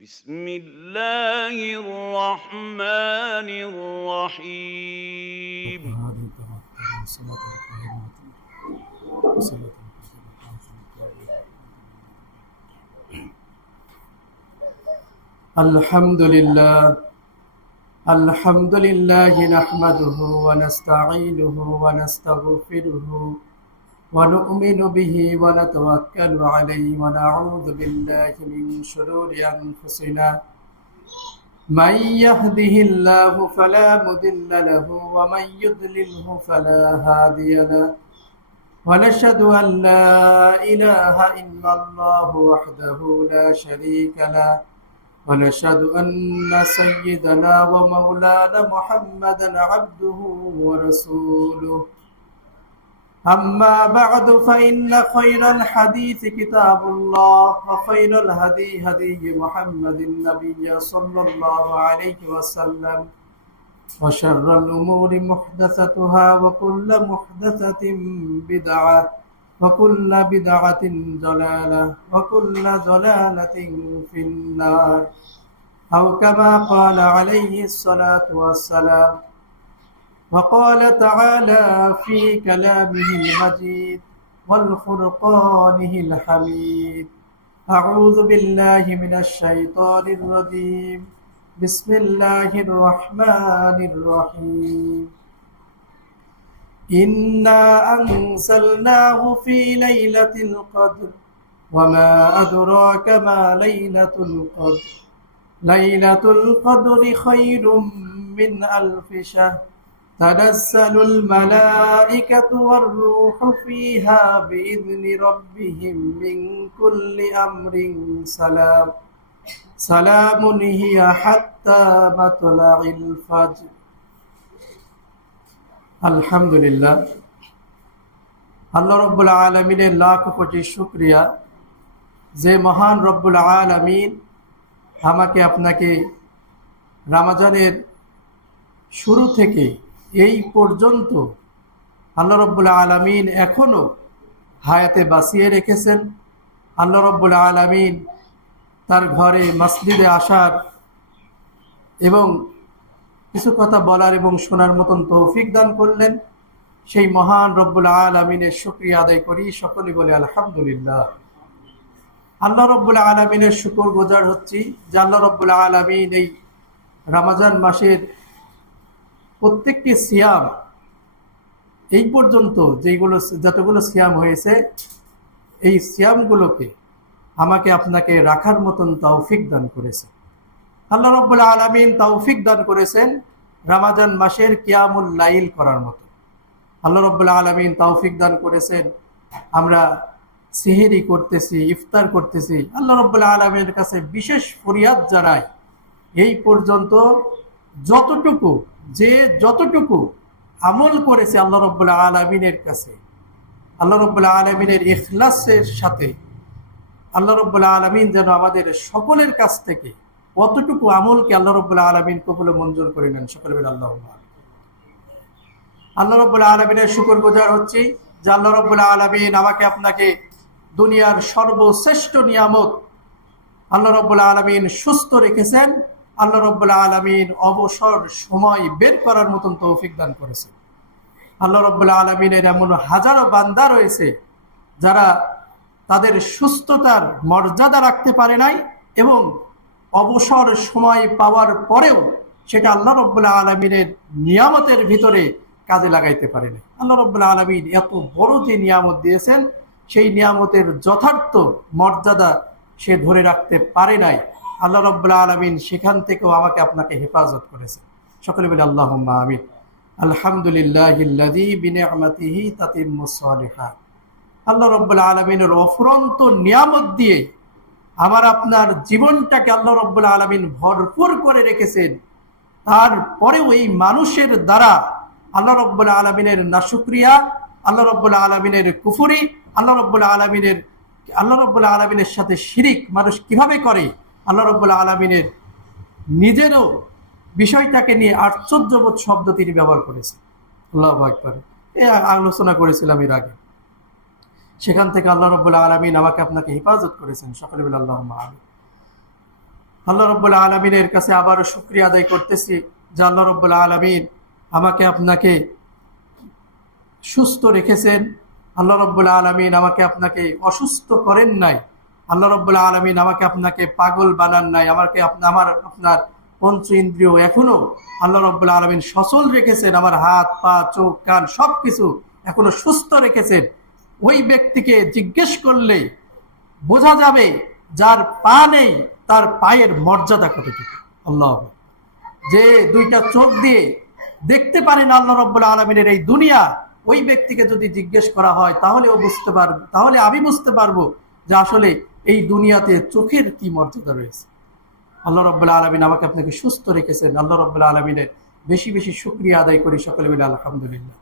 بسم الله الرحمن الرحيم الحمد لله نحمده ونستعينه ونستغفره ونؤمن به ونتوكل عليه ونعوذ بالله من شرور أنفسنا من يهده الله فلا مضل له ومن يضلله فلا هادي له ونشهد أن لا إله إلا الله وحده لا شريك له ونشهد أن سيدنا ومولانا محمدا عبده ورسوله أما بعد فإن خير الحديث كتاب الله وخير الهدي هدي محمد النبي صلى الله عليه وسلم وشر الأمور محدثتها وكل محدثة بدعة وكل بدعة ضلالة وكل ضلالة في النار أو كما قال عليه الصلاة والسلام وقال تعالى في كلامه المجيد والفرقانه الحميد أعوذ بالله من الشيطان الرجيم بسم الله الرحمن الرحيم إنا أنزلناه في ليلة القدر وما أدراك ما ليلة القدر ليلة القدر خير من ألف شهر تنزل الملائكة والروح فيها بإذن ربهم من كل أمر سلام هي حتى مطلع الفجر আলহামদুলিল্লাহ। আল্লাহ রব্বুল আলামিনের লাখ কোটি শুকরিয়া যে মহান রব্বুল আলামিন আমাকে আপনাকে রমজানের শুরু থেকে এই পর্যন্ত আল্লাহ রব্বুল আলামিন এখনো হায়াতে বাঁচিয়ে রেখেছেন। আল্লাহ রব্বুল আলামিন তার ঘরে মসজিদে আসার এবং কিছু কথা বলার এবং শোনার মতন তৌফিক দান করলেন। সেই মহান রব্বুল আলামিনের শুকরিয়া আদায় করি, সকলে বলে আলহামদুলিল্লাহ। আল্লাহ রব্বুল আলামিনের শুকর গুজার হচ্ছি যে আল্লাহ রব্বুল আলামিন এই রমজান মাসের প্রত্যেকটি সিয়াম এই পর্যন্ত যতগুলো সিয়াম হয়েছে এই সিয়ামগুলোকে আমাকে আপনাকে রাখার মতন তৌফিক দান করেছে। আল্লাহ রাব্বুল আলামিন তৌফিক দান করেছেন রমজান মাসের কিয়ামুল লাইল করার মতো। আল্লাহ রাব্বুল আলামিন তৌফিক দান করেছেন আমরা সিহরি করতেছি, ইফতার করতেছি। আল্লাহ রাব্বুল আলামিনের কাছে বিশেষ ফরিয়াদ জানাই, এই পর্যন্ত যতটুকু আমল করেছে আল্লাহ রাব্বুল আলামিনের কাছে, আল্লাহ রাব্বুল আলামিনের ইখলাসের সাথে আল্লাহ রাব্বুল আলামিন যেন আমাদের সকলের কাছ থেকে অতটুকু আমলকে আল্লাহ রাব্বুল আলামিন কবুল মঞ্জুর করে নেন। সকলে বলে আল্লাহুম্মা আমিন। আল্লাহ রাব্বুল আলামিনের শুকরগুজার হচ্ছি যে আল্লাহ রাব্বুল আলামিন আমাকে আপনাকে দুনিয়ার সর্বশ্রেষ্ঠ নিয়ামত আল্লাহ রাব্বুল আলামিন সুস্থ রেখেছেন। আল্লাহ রাব্বুল আলামিন অবসর সময় বের করার মতন তৌফিক দান করেছেন। আল্লাহ রাব্বুল আলামিনের এমন হাজারো বান্দা রয়েছে যারা তাদের সুস্থতার মর্যাদা রাখতে পারে নাই এবং অবসর সময় পাওয়ার পরেও সেটা আল্লাহ রাব্বুল আলামিনের নিয়ামতের ভিতরে কাজে লাগাইতে পারে না। আল্লাহ রাব্বুল আলামিন এত বড় যে নিয়ামত দিয়েছেন সেই নিয়ামতের যথার্থ মর্যাদা সে ধরে রাখতে পারে নাই। আল্লাহ রাব্বুল আলামিন সেখান থেকেও আমাকে আপনাকে হেফাজত করেছে। সকলে বলে আল্লাহুম্মা আমিন। আলহামদুলিল্লাহিল্লাযী বিনি'মাতিহি তাতিম্মুস সালিহাত। আল্লাহ রাব্বুল আলামিনের অফুরন্ত নিয়ামত দিয়ে আমার আপনার জীবনটাকে আল্লাহ রাব্বুল আলামিন ভরপুর করে রেখেছেন। তারপরেও এই মানুষের দ্বারা আল্লাহ রাব্বুল আলামিনের নাশুকরিয়া, আল্লাহ রাব্বুল আলামিনের কুফরি, আল্লাহ রাব্বুল আলামিনের সাথে শিরিক মানুষ কিভাবে করে, আল্লাহ রাব্বুল আলামিনের নিজেরও বিষয়টাকে নিয়ে আশ্চর্যবোধ শব্দ তিনি ব্যবহার করেছেন। আল্লাহু আকবার। আলোচনা করেছিলাম এর আগে। সেখান থেকে আল্লাহ রাব্বুল আলামিন আমাকে আপনাকে হেফাজত করেছেন। সকলে বলে আল্লাহুম্মা আমিন। আল্লাহ রাব্বুল আলামিনের কাছে আবারও শুকরিয়া আদায় করতেছি যে আল্লাহ রাব্বুল আলামিন আমাকে আপনাকে সুস্থ রেখেছেন। আল্লাহ রাব্বুল আলামিন আমাকে আপনাকে অসুস্থ করেন নাই। আল্লাহ রাব্বুল আলামিন আমাকে আপনাকে পাগল বানান নাই। আমাকে আপনার পঞ্চ ইন্দ্রিয় এখনো আল্লাহ রাব্বুল আলামিন সচল রেখেছেন। আমার হাত পা চোখ কান সবকিছু এখনো সুস্থ রেখেছেন। ওই ব্যক্তিকে জিজ্ঞেস করলে বোঝা যাবে যার পা নেই তার পায়ের মর্যাদা কতটুকু। আল্লাহ, যে দুইটা চোখ দিয়ে দেখতে পারেন আল্লাহ রাব্বুল আলামিনের এই দুনিয়া, ওই ব্যক্তিকে যদি জিজ্ঞেস করা হয় তাহলে ও বুঝতে পারবে, তাহলে আমি বুঝতে পারবো যে আসলে এই দুনিয়াতে চোখের কি মর্যাদা রয়েছে। আল্লাহ রাব্বুল আলামিন আমাকে আপনাকে সুস্থ রেখেছেন। আল্লাহ রাব্বুল আলামিনের বেশি বেশি শুকরিয়া আদায় করি সকলে মিলে আলহামদুলিল্লাহ।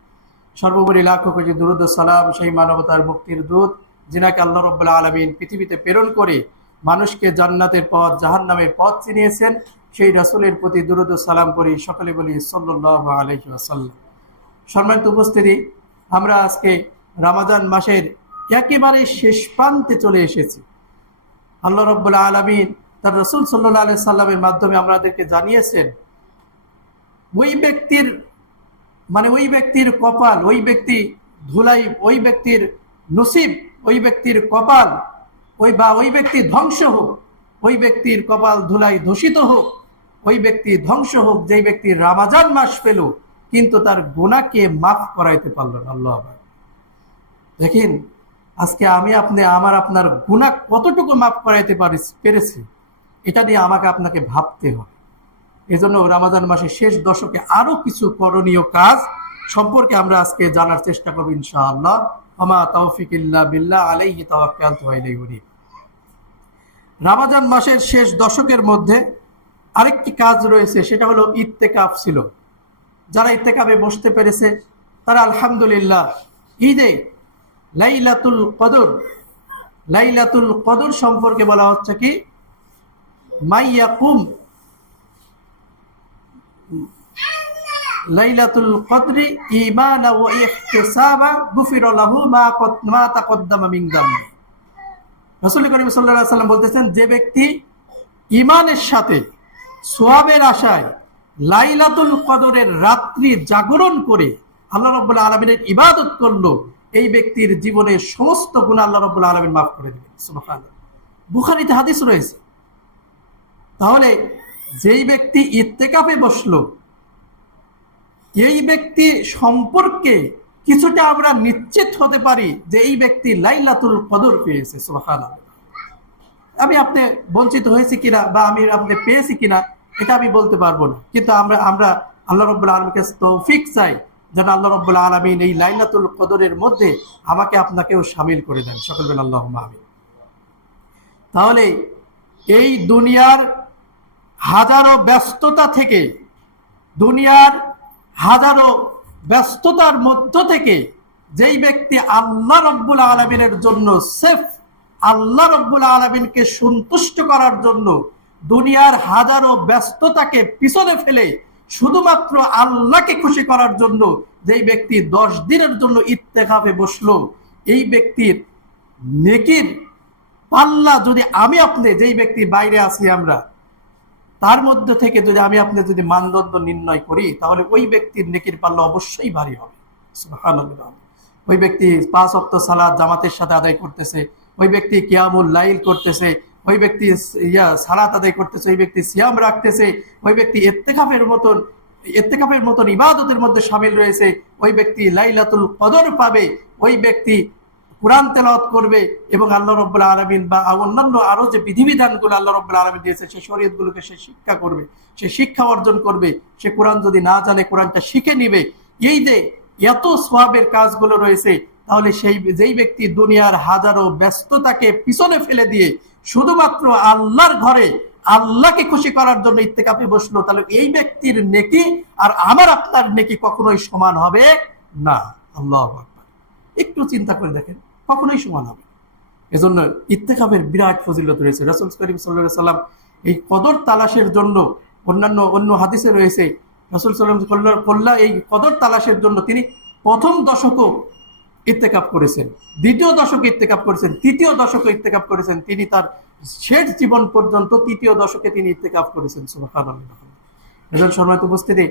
সর্বোপরি লাখো কোটি দুরূদ ও সালাম সেই মানবতার মুক্তির দূত যিনাকে আল্লাহ রাব্বুল আলামিন পৃথিবীতে প্রেরণ করে মানুষকে জান্নাতের পথ জাহান্নামের পথ চিনিয়েছেন, সেই রাসূলের প্রতি দুরূদ ও সালাম করি। সকলে বলি সাল্লাল্লাহু আলাইহি ওয়াসাল্লাম। সম্মানিত উপস্থিতি, আমরা আজকে রমজান মাসের একেবারে শেষ প্রান্তে চলে এসেছি। আল্লাহ রাব্বুল আলামিন তার রাসূল সাল্লাল্লাহু আলাইহি সাল্লামের মাধ্যমে আমাদেরকে জানিয়েছেন ওই ব্যক্তির কপাল, ওই ব্যক্তি ধুলাই, ওই ব্যক্তির নসিব, ওই ব্যক্তির কপাল, ওই ব্যক্তি ধ্বংস হোক, ওই ব্যক্তির কপাল ধুলাই ধূসিত হোক, ওই ব্যক্তি ধ্বংস হোক যেই ব্যক্তি রমজান মাস পেল কিন্তু তার গুনাহকে মাফ করাইতে পারল না। আল্লাহ, দেখেন আজকে আমি আপনার গুনাহ কতটুকু মাফ করাইতে পেরেছি, এটা নিয়ে আমাকে আপনাকে ভাবতে হবে। এজন্য রমজান মাসের শেষ দশকে আরো কিছু করণীয় কাজ সম্পর্কে আমরা আজকে জানার চেষ্টা করব ইনশাআল্লাহ। আমা তাওফিক ইল্লা বিল্লাহ আলাইহি তাওয়াক্কালতু ওয়া ইলাইহি উনীব। রমজান মাসের শেষ দশকের মধ্যে আরেকটি কাজ রয়েছে, সেটা হলো ইত্তেকাফ ছিল। যারা ইত্তেকাফে বসতে পেরেছে তারা আলহামদুলিল্লাহ ঈদে লাইলাতুল কদর সম্পর্কে বলা হচ্ছে কি মাইয়াকুম লাইলাতুল কদরি ঈমানা ওয়া ইহতিসাবা গুফিরা লাহু মা তাকদ্দামা মিন যামবি। রাসূল করিম সাল্লাল্লাহু আলাইহি ওয়াসাল্লাম বলতেছেন, যে ব্যক্তি ঈমানের সাথে সওয়াবের আশায় লাইলাতুল কদরের রাত্রি জাগরণ করে আল্লাহ রাব্বুল আলামিনের ইবাদত করলো, এই ব্যক্তির জীবনের সমস্ত গুনাহ আল্লাহ রাব্বুল আলামিন মাফ করে দিবেন। সুবহানাল্লাহ, বুখারীতে হাদিস রয়েছে। তাহলে যেই ব্যক্তি ইত্তেকাফে বসলো, এই ব্যক্তি সম্পর্কে কিছুটা আমরা নিশ্চিত হতে পারি যে এই ব্যক্তি লাইলাতুল কদর পেয়েছে। সুবহানাল্লাহ, আমি আপনি বঞ্চিত হয়েছি কিনা বা আমি আপনি পেয়েছি কিনা এটা আমি বলতে পারবো না, কিন্তু আমরা আল্লাহ রাব্বুল আলামিনকে তৌফিক চাই যেন আল্লাহ রাব্বুল আলামিন এই লাইলাতুল কদরের মধ্যে আমাকে আপনাকেও শামিল করে দেন। সকল বলেন আল্লাহুম্মা আমিন। তাহলে এই দুনিয়ার হাজারো ব্যস্ততা থেকে, ব্যস্ততার মধ্য থেকে যেই ব্যক্তি আল্লাহ রাব্বুল আলামিনের জন্য সেফ, আল্লাহ রাব্বুল আলামিনকে সন্তুষ্ট করার জন্য দুনিয়ার হাজারো ব্যস্ততাকে পিছনে ফেলে শুধুমাত্র আল্লাহকে খুশি করার জন্য যেই ব্যক্তি 10 দিনের জন্য ইত্তেকাফে বসলো, এই ব্যক্তির নেকির পাল্লা যদি আমি আপনি, যেই ব্যক্তি বাইরে আছি আমরা, তার মধ্যে থেকে যদি আমি আপনি যদি মানদণ্ড নির্ণয় করি তাহলে ওই ব্যক্তির নেকির পাল্লা অবশ্যই ভারী হবে। সুবহানাল্লাহ, ওই ব্যক্তি 5 ওয়াক্ত সালাত জামাতের সাথে আদায় করতেছে, ওই ব্যক্তি কিয়ামুল লাইল করতেছে, ওই ব্যক্তি সালাত আদায় করতেছে, ওই ব্যক্তি সিয়াম রাখতেছে, ওই ব্যক্তি ইত্তেকাফের মতন ইবাদতের মধ্যে শামিল রয়েছে, ওই ব্যক্তি লাইলাতুল কদর পাবে, ওই ব্যক্তি কুরআন তেলাওয়াত করবে এবং আল্লাহ রাব্বুল আলামিন বা অন্যান্য আরো যে বিধিবিধানগুলো আল্লাহ রাব্বুল আলামিন দিয়েছে সেই শরীয়তগুলোকে সে শিক্ষা করবে, সে শিক্ষা অর্জন করবে। সে কোরআন যদি না জানে কোরআনটা শিখে নিবে। এই যে এত সওয়াবের কাজগুলো রয়েছে, তাহলে যেই ব্যক্তি দুনিয়ার হাজারো ব্যস্ততাকে পিছনে ফেলে দিয়ে শুধুমাত্র আল্লাহর ঘরে আল্লাহকে খুশি করার জন্য ইত্তেকাফে বসলো, তাহলে এই ব্যক্তির নেকি আর আমার আপনার নেকি কখনোই সমান হবে না। আল্লাহু আকবার, একটু চিন্তা করে দেখেন, কখনোই সমান হবে। এজন্য ইত্তেকাফের বিরাট ফজিলত রয়েছে। রাসূল করিম সাল্লাল্লাহু আলাইহি সাল্লাম এই কদর তালাশের জন্য অন্য হাদিসে রয়েছে, রাসূল সাল্লাল্লাহু আলাইহি সাল্লাম এই কদর তালাশের জন্য তিনি প্রথম দশকও ইত্তেকাফ করেছেন, দ্বিতীয় দশকে ইত্তেকাফ করেছেন, তৃতীয় দশকে ইত্তেকাফ করেছেন। তিনি তার শেষ জীবন পর্যন্ত ৩য় দশকে তিনি ইত্তেকাফ করেছেন। সুবহানাল্লাহ। এজন্য সম্মানিত উপস্থিতি,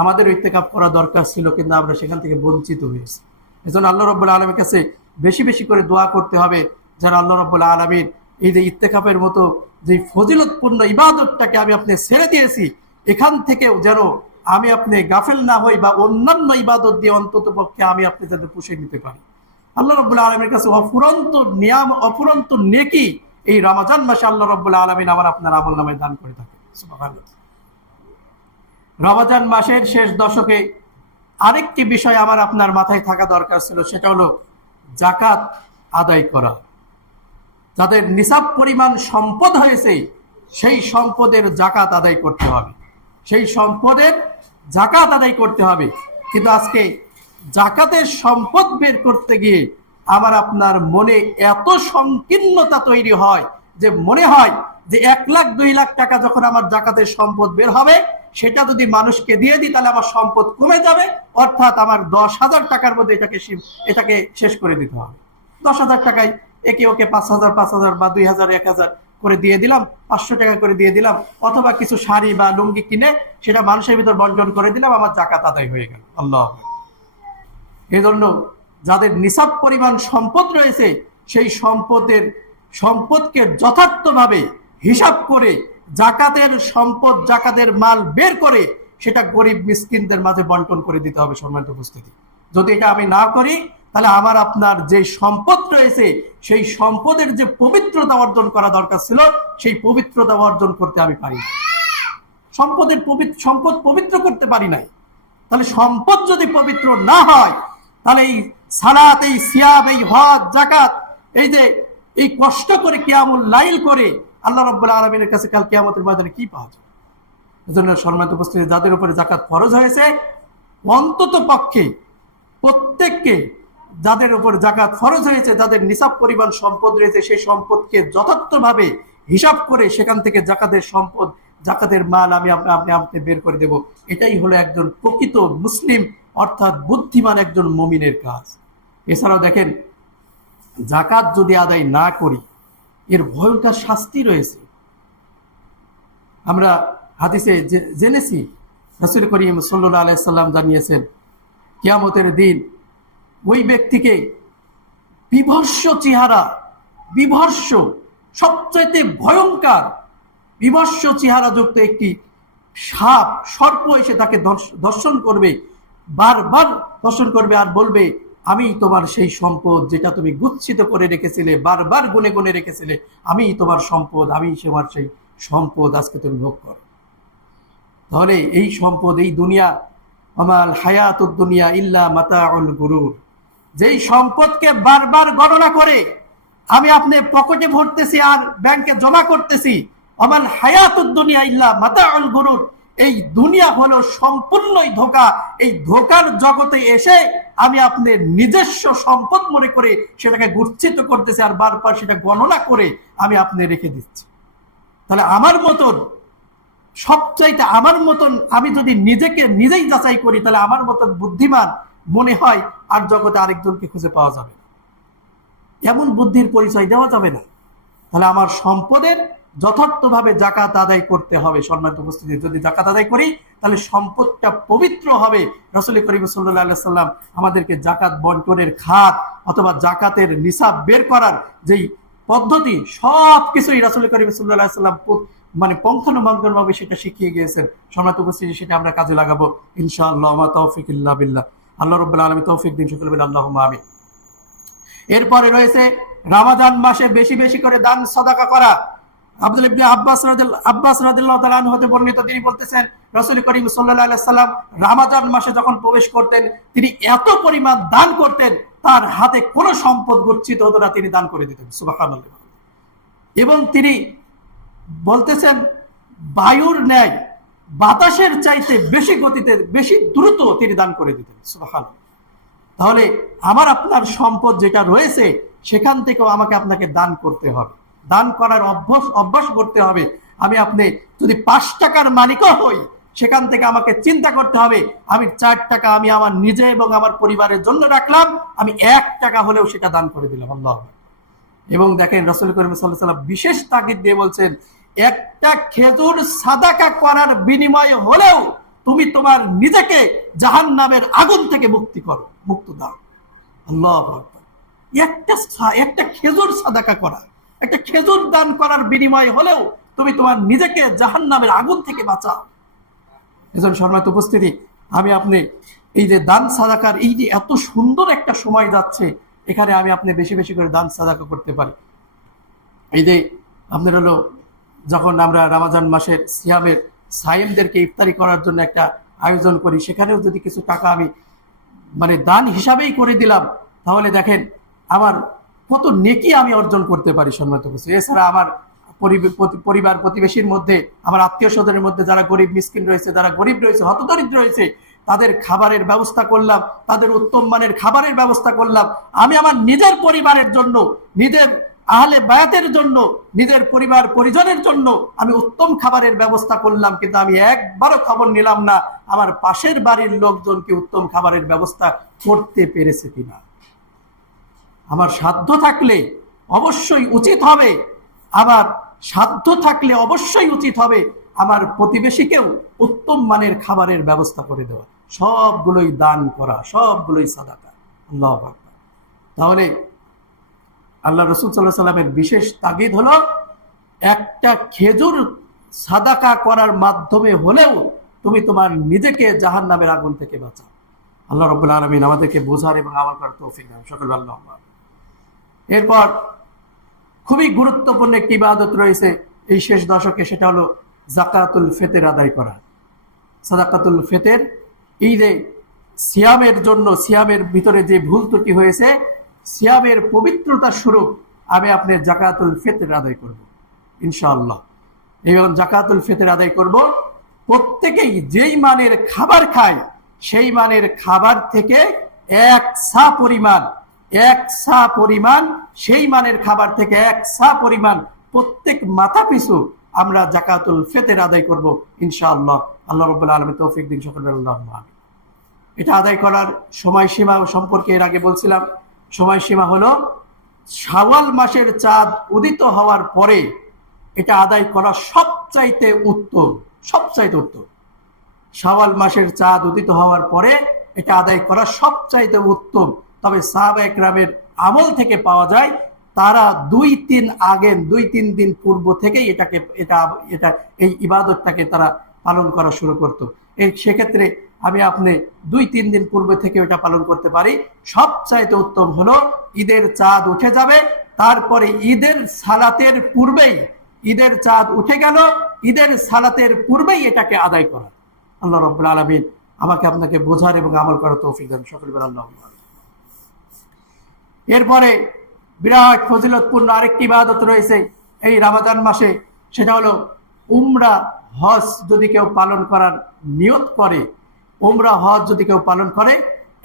আমাদের ইত্তেকাফ করা দরকার ছিল, কিন্তু আমরা সেখান থেকে বঞ্চিত হয়েছি। এজন্য আল্লাহ রাব্বুল আলামিনের কাছে বেশি বেশি করে দোয়া করতে হবে, যেন আল্লাহ রাব্বুল আলামিন এই যে ইত্তেকাফের মতো যে ফজিলতপূর্ণ ইবাদতটাকে আমি আপনি ছেড়ে দিয়েছি, এখান থেকেও যেন আমি আপনি গাফেল না হই, বা অন্যান্য ইবাদত দিয়ে অন্তত পক্ষে আমি আপনি যাতে পুষে নিতে পারি। আল্লাহ রাব্বুল আলামিনের কাছে অফুরন্ত নিয়াম, অফুরন্ত নেকি এই রমজান মাসে আল্লাহ রাব্বুল আলামিন আমার আপনার আমলনামায় দান করে থাকে। সুবহানাল্লাহ। রমজান মাসের শেষ দশকে আরেকটি বিষয় আমার আপনার মাথায় থাকা দরকার ছিল, সেটা হলো যাকাত আদায় করা। যাদের নিসাব পরিমাণ সম্পদ হয়েছে সেই সম্পদের যাকাত আদায় করতে হবে, সেই সম্পদের যাকাত আদায় করতে হবে। কিন্তু আজকে যাকাতের সম্পদ বের করতে গিয়ে আমার আপনার মনে এত সংকীর্ণতা তৈরি হয় যে মনে হয় যে 1 লাখ 2 লাখ টাকা যখন আমার যাকাতের সম্পদ বের হবে, সেটা যদি মানুষকে দিয়ে দিই তাহলে আমার সম্পদ কমে যাবে, অর্থাৎ আমার 10,000 টাকার মধ্যে এটাকে শেষ করে দিতে হবে। 10,000 টাকায় একে ওকে 5,000 5,000 বা 2,000 1,000 করে দিয়ে দিলাম, 500 টাকা করে দিয়ে দিলাম, অথবা কিছু শাড়ি বা লুঙ্গি কিনে সেটা মানুষের ভিতর বন্টন করে দিলাম, আমার যাকাত আদায় হয়ে গেল। আল্লাহ। এই জন্য যাদের নিসাব পরিমাণ সম্পদ রয়েছে সেই সম্পদকে যথার্থভাবে হিসাব করে যাকাতের সম্পদ, যাকাতের মাল বের করে সেটা গরিব মিসকিনদের মাঝে বন্টন করে দিতে হবে। সম্মানিত উপস্থিতি, যদি এটা আমি না করি তাহলে আমার আপনার যে সম্পদ রয়েছে সেই সম্পদের যে পবিত্রতা অর্জন করা দরকার ছিল সেই পবিত্রতা অর্জন করতে আমি পারি না। সম্পদ পবিত্র করতে পারি নাই। তাহলে সম্পদ যদি পবিত্র না হয় তাহলে এই সালাত, এই সিয়াম, এই হজ, যাকাত, এই কষ্ট করে কিয়ামুল লাইল করে আল্লাহ রাব্বুল আলামিনের কাছে কাল কিয়ামতের ময়দানে কি পাওয়া যাবে? এজন্য সম্মানিত উপস্থিতি, যাদের উপরে যাকাত ফরজ হয়েছে অন্তত পক্ষে প্রত্যেককে, যাদের উপর যাকাত ফরজ হয়েছে, যাদের নিসাব পরিমাণ সম্পদ রয়েছে সেই সম্পদকে যথার্থভাবে হিসাব করে সেখান থেকে যাকাতের সম্পদ, যাকাতের মাল আপনি বের করে দেব। এটাই হলো একজন প্রকৃত মুসলিম অর্থাৎ বুদ্ধিমান একজন মুমিনের কাজ। এছাড়াও দেখেন, যাকাত যদি আদায় না করি এর ভয়ঙ্কর শাস্তি রয়েছে। আমরা হাদিসে জেনেছি রাসূল করিম সাল্লাল্লাহু আলাইহি সাল্লাম জানিয়েছেন, কিয়ামতের দিন ওই ব্যক্তিকে বিভৎস চেহারা, সবচাইতে ভয়ঙ্কর বিভৎস চেহারাযুক্ত একটি সর্প এসে তাকে দর্শন করবে, বারবার দর্শন করবে আর বলবে, আমি তোমার সেই সম্পদ যেটা তুমি গুচ্ছিত করে রেখেছিলে, বারবার গুনে গুনে রেখেছিলে, আমি তোমার সম্পদ, আমি তোমার সেই সম্পদ আজকে তুমি ভোগ করো। তাহলে এই সম্পদ, এই দুনিয়া, আমাল হায়াতুদ দুনিয়া ইল্লা মাতাউল গুরুর, যেই সম্পদকে বারবার গণনা করে আমি আপনি পকেটে ভরতেছি আর ব্যাংকে জমা করতেছি, আমাল হায়াতুদ দুনিয়া ইল্লা মাতাউল গুরুর, এই দুনিয়া হলো সম্পূর্ণই ধোঁকা। এই ধোঁকার জগতে এসে আমি আপনার নিজস্ব সম্পদ মনে করে সেটাকে গচ্ছিত করতেছি আর বারবার সেটা গণনা করে আমি আপনি রেখে দিচ্ছি। তাহলে আমার মতন আমি যদি নিজেই যাচাই করি তাহলে আমার মতন বুদ্ধিমান মনে হয় আর জগতে আরেকজনকে খুঁজে পাওয়া যাবে না, এমন বুদ্ধির পরিচয় দেওয়া যাবে না। তাহলে আমার সম্পদের যথার্থভাবে যাকাত আদায় করতে হবে। সম্মানিত উপস্থিতি, যদি যাকাত আদায় করি তাহলে সম্পদটা পবিত্র হবে। রাসূল করিম সাল্লাল্লাহু আলাইহি সাল্লাম আমাদেরকে যাকাত বন্টনের খাত অথবা যাকাতের নিসাব বের করার যেই পদ্ধতি সবকিছুই রাসূল করিম সাল্লাল্লাহু আলাইহি সাল্লাম মানে পঙ্খানুপুঙ্খভাবে সেটা শিখিয়ে গিয়েছেন। সম্মানিত উপস্থিতি, সেটা আমরা কাজে লাগাবো ইনশাআল্লাহ। মা তাওফিক ইল্লা বিল্লাহ। আল্লাহ রাব্বুল আলামিন তৌফিক দিন, সকলে বলেন আল্লাহুম্মা আমিন। এরপরে রয়েছে রমজান মাসে বেশি বেশি করে দান সাদাকা করা। আব্দুল্লাহ ইবনে আব্বাস রাদিয়াল্লাহু তাআলা আনহু হতে বর্ণিত, তিনি বলতেছেন রাসূল করিম সাল্লাল্লাহু আলাইহি সাল্লাম রমজান মাসে যখন প্রবেশ করতেন তিনি এত পরিমাণ দান করতেন তার হাতে কোনো সম্পদ গচ্ছিত হতো না, তিনি দান করে দিতেন। সুবহানাল্লাহ। এবং তিনি বলতেছেন বায়ুর ন্যায় বাতাসের চাইতে বেশি গতিতে, বেশি দ্রুত তিনি দান করে দিতেন। সুবহানাল্লাহ। তাহলে আমার আপনার সম্পদ যেটা রয়েছে সেখান থেকেও আমাকে আপনাকে দান করতে হবে, দান করার অভ্যাস করতে হবে। আমি আপনি যদি 5 টাকার মালিকও হই সেখান থেকে আমাকে চিন্তা করতে হবে আমি 4 টাকা আমি আমার নিজে এবং আমার পরিবারের জন্য রাখলাম, আমি 1 টাকা হলেও সেটা দান করে দিলাম। আল্লাহ। এবং দেখেন রাসূল করিম সাল্লাল্লাহু আলাইহি ওয়াসাল্লাম বিশেষ তাগিদ দিয়ে বলছেন, একটা খেজুর সাদাকা করার বিনিময়ে হলেও তুমি তোমার নিজেকে জাহান্নামের আগুন থেকে মুক্ত দাও। আল্লাহু আকবার। একটা খেজুর সাদাকা করা, একটা খেজুর দান করার বিনিময়ে হলেও তুমি তোমার নিজেকে জাহান্নামের আগুন থেকে বাঁচাও। এজন্য সম্মানিত উপস্থিতি, আমি আপনি এই যে দান সাদাকার এই যে এত সুন্দর একটা সময় যাচ্ছে, এখানে আমি আপনি বেশি বেশি করে দান সাদাকা করতে পারি। এই যে আপনার হলো যখন আমরা রমজান মাসের সায়েমদেরকে ইফতারি করার জন্য একটা আয়োজন করি, সেখানেও যদি কিছু টাকা আমি দান হিসাবেই করে দিলাম, তাহলে দেখেন আমার কত নেকি আমি অর্জন করতে পারি সম্মানিত উপস্থিতি। এছাড়া আমার পরিবার প্রতিবেশীর মধ্যে, আমার আত্মীয় স্বজনের মধ্যে যারা গরিব মিসকিন রয়েছে, যারা গরিব রয়েছে, হতদরিদ্র রয়েছে, তাদের খাবারের ব্যবস্থা করলাম, তাদের উত্তম মানের খাবারের ব্যবস্থা করলাম। আমি আমার নিজের পরিবারের জন্য, নিজের আহলে বায়াতের জন্য, নিজের পরিবার পরিজনের জন্য আমি উত্তম খাবারের ব্যবস্থা করলাম, কিন্তু আমি একবারও খবর নিলাম না আমার পাশের বাড়ির লোকজনকে উত্তম খাবারের ব্যবস্থা করতে পেরেছে কিনা। আমার সাধ্য থাকলে অবশ্যই উচিত হবে, আমার প্রতিবেশীকেও উত্তম মানের খাবারের ব্যবস্থা করে দেওয়া। সবগুলোই দান করা, সবগুলোই সাদাকা। আল্লাহু আকবার। তাহলে আল্লাহ রাসূল সাল্লাল্লাহু আলাইহি ওয়াসাল্লামের বিশেষ তাগিদ হলো, একটা খেজুর সাদাকা করার মাধ্যমে হলেও তুমি তোমার নিজেকে জাহান্নামের আগুন থেকে বাঁচাও। আল্লাহ রাব্বুল আলামিন আমাদেরকে বোঝার এবং আমল করার তৌফিক দান। সকলে আল্লাহুম্মা। এরপর খুবই গুরুত্বপূর্ণ একটি ইবাদত রয়েছে এই শেষ দশকে, সেটা হলো যাকাতুল ফিতর আদায় করা। সাদাকাতুল ফিতর ঈদে সিয়ামের জন্য, সিয়ামের ভিতরে যে ভুল ত্রুটি হয়েছে, সিয়ামের পবিত্রতা স্বরূপ আমি আপনি যাকাতুল ফিতর আদায় করব ইনশাআল্লাহ। এবং যাকাতুল ফিতর আদায় করব, প্রত্যেকেই যেই মানের খাবার খায় সেই মানের খাবার থেকে এক সা পরিমাণ সেই মানের খাবার থেকে এক সা পরিমাণ প্রত্যেক মাথা পিছু আমরা যাকাতুল ফিতর আদায় করব ইনশাআল্লাহ। আল্লাহ রাব্বুল আলামিন তৌফিক দিন। সকলে আল্লাহুম্মা আমিন। এটা আদায় করার সময়সীমা সম্পর্কে এর আগে বলছিলাম। সময়সীমা হলো শাওয়াল মাসের চাঁদ উদিত হওয়ার পরে এটা আদায় করা সবচাইতে উত্তম। শাওয়াল মাসের চাঁদ উদিত হওয়ার পরে এটা আদায় করা সবচাইতে উত্তম। তবে সাহাবায়ে কেরামের আমল থেকে পাওয়া যায়, তারা 2-3 দিন পূর্ব থেকেই এই ইবাদতটাকে তারা পালন করা শুরু করত। সেক্ষেত্রে আমি আপনি 2-3 দিন পূর্বে থেকে এটা পালন করতে পারি। সবচাইতে উত্তম হলো ঈদের চাঁদ উঠে যাবে, তারপরে ঈদের সালাতের পূর্বেই, ঈদের চাঁদ উঠে গেল, ঈদের সালাতের পূর্বেই এটাকে আদায় করা। আল্লাহ রাব্বুল আলামিন আমাকে আপনাকে বোঝার এবং আমল করার তৌফিক দান। সকলে বলেন আল্লাহুম্মা। এরপরে বিরাট ফজিলতপূর্ণ আরেকটি ইবাদত রয়েছে এই রমজান মাসে, সেটা হলো উমরা হজ যদি কেউ পালন করার নিয়ত করে, উমরা হজ যদি কেউ পালন করে,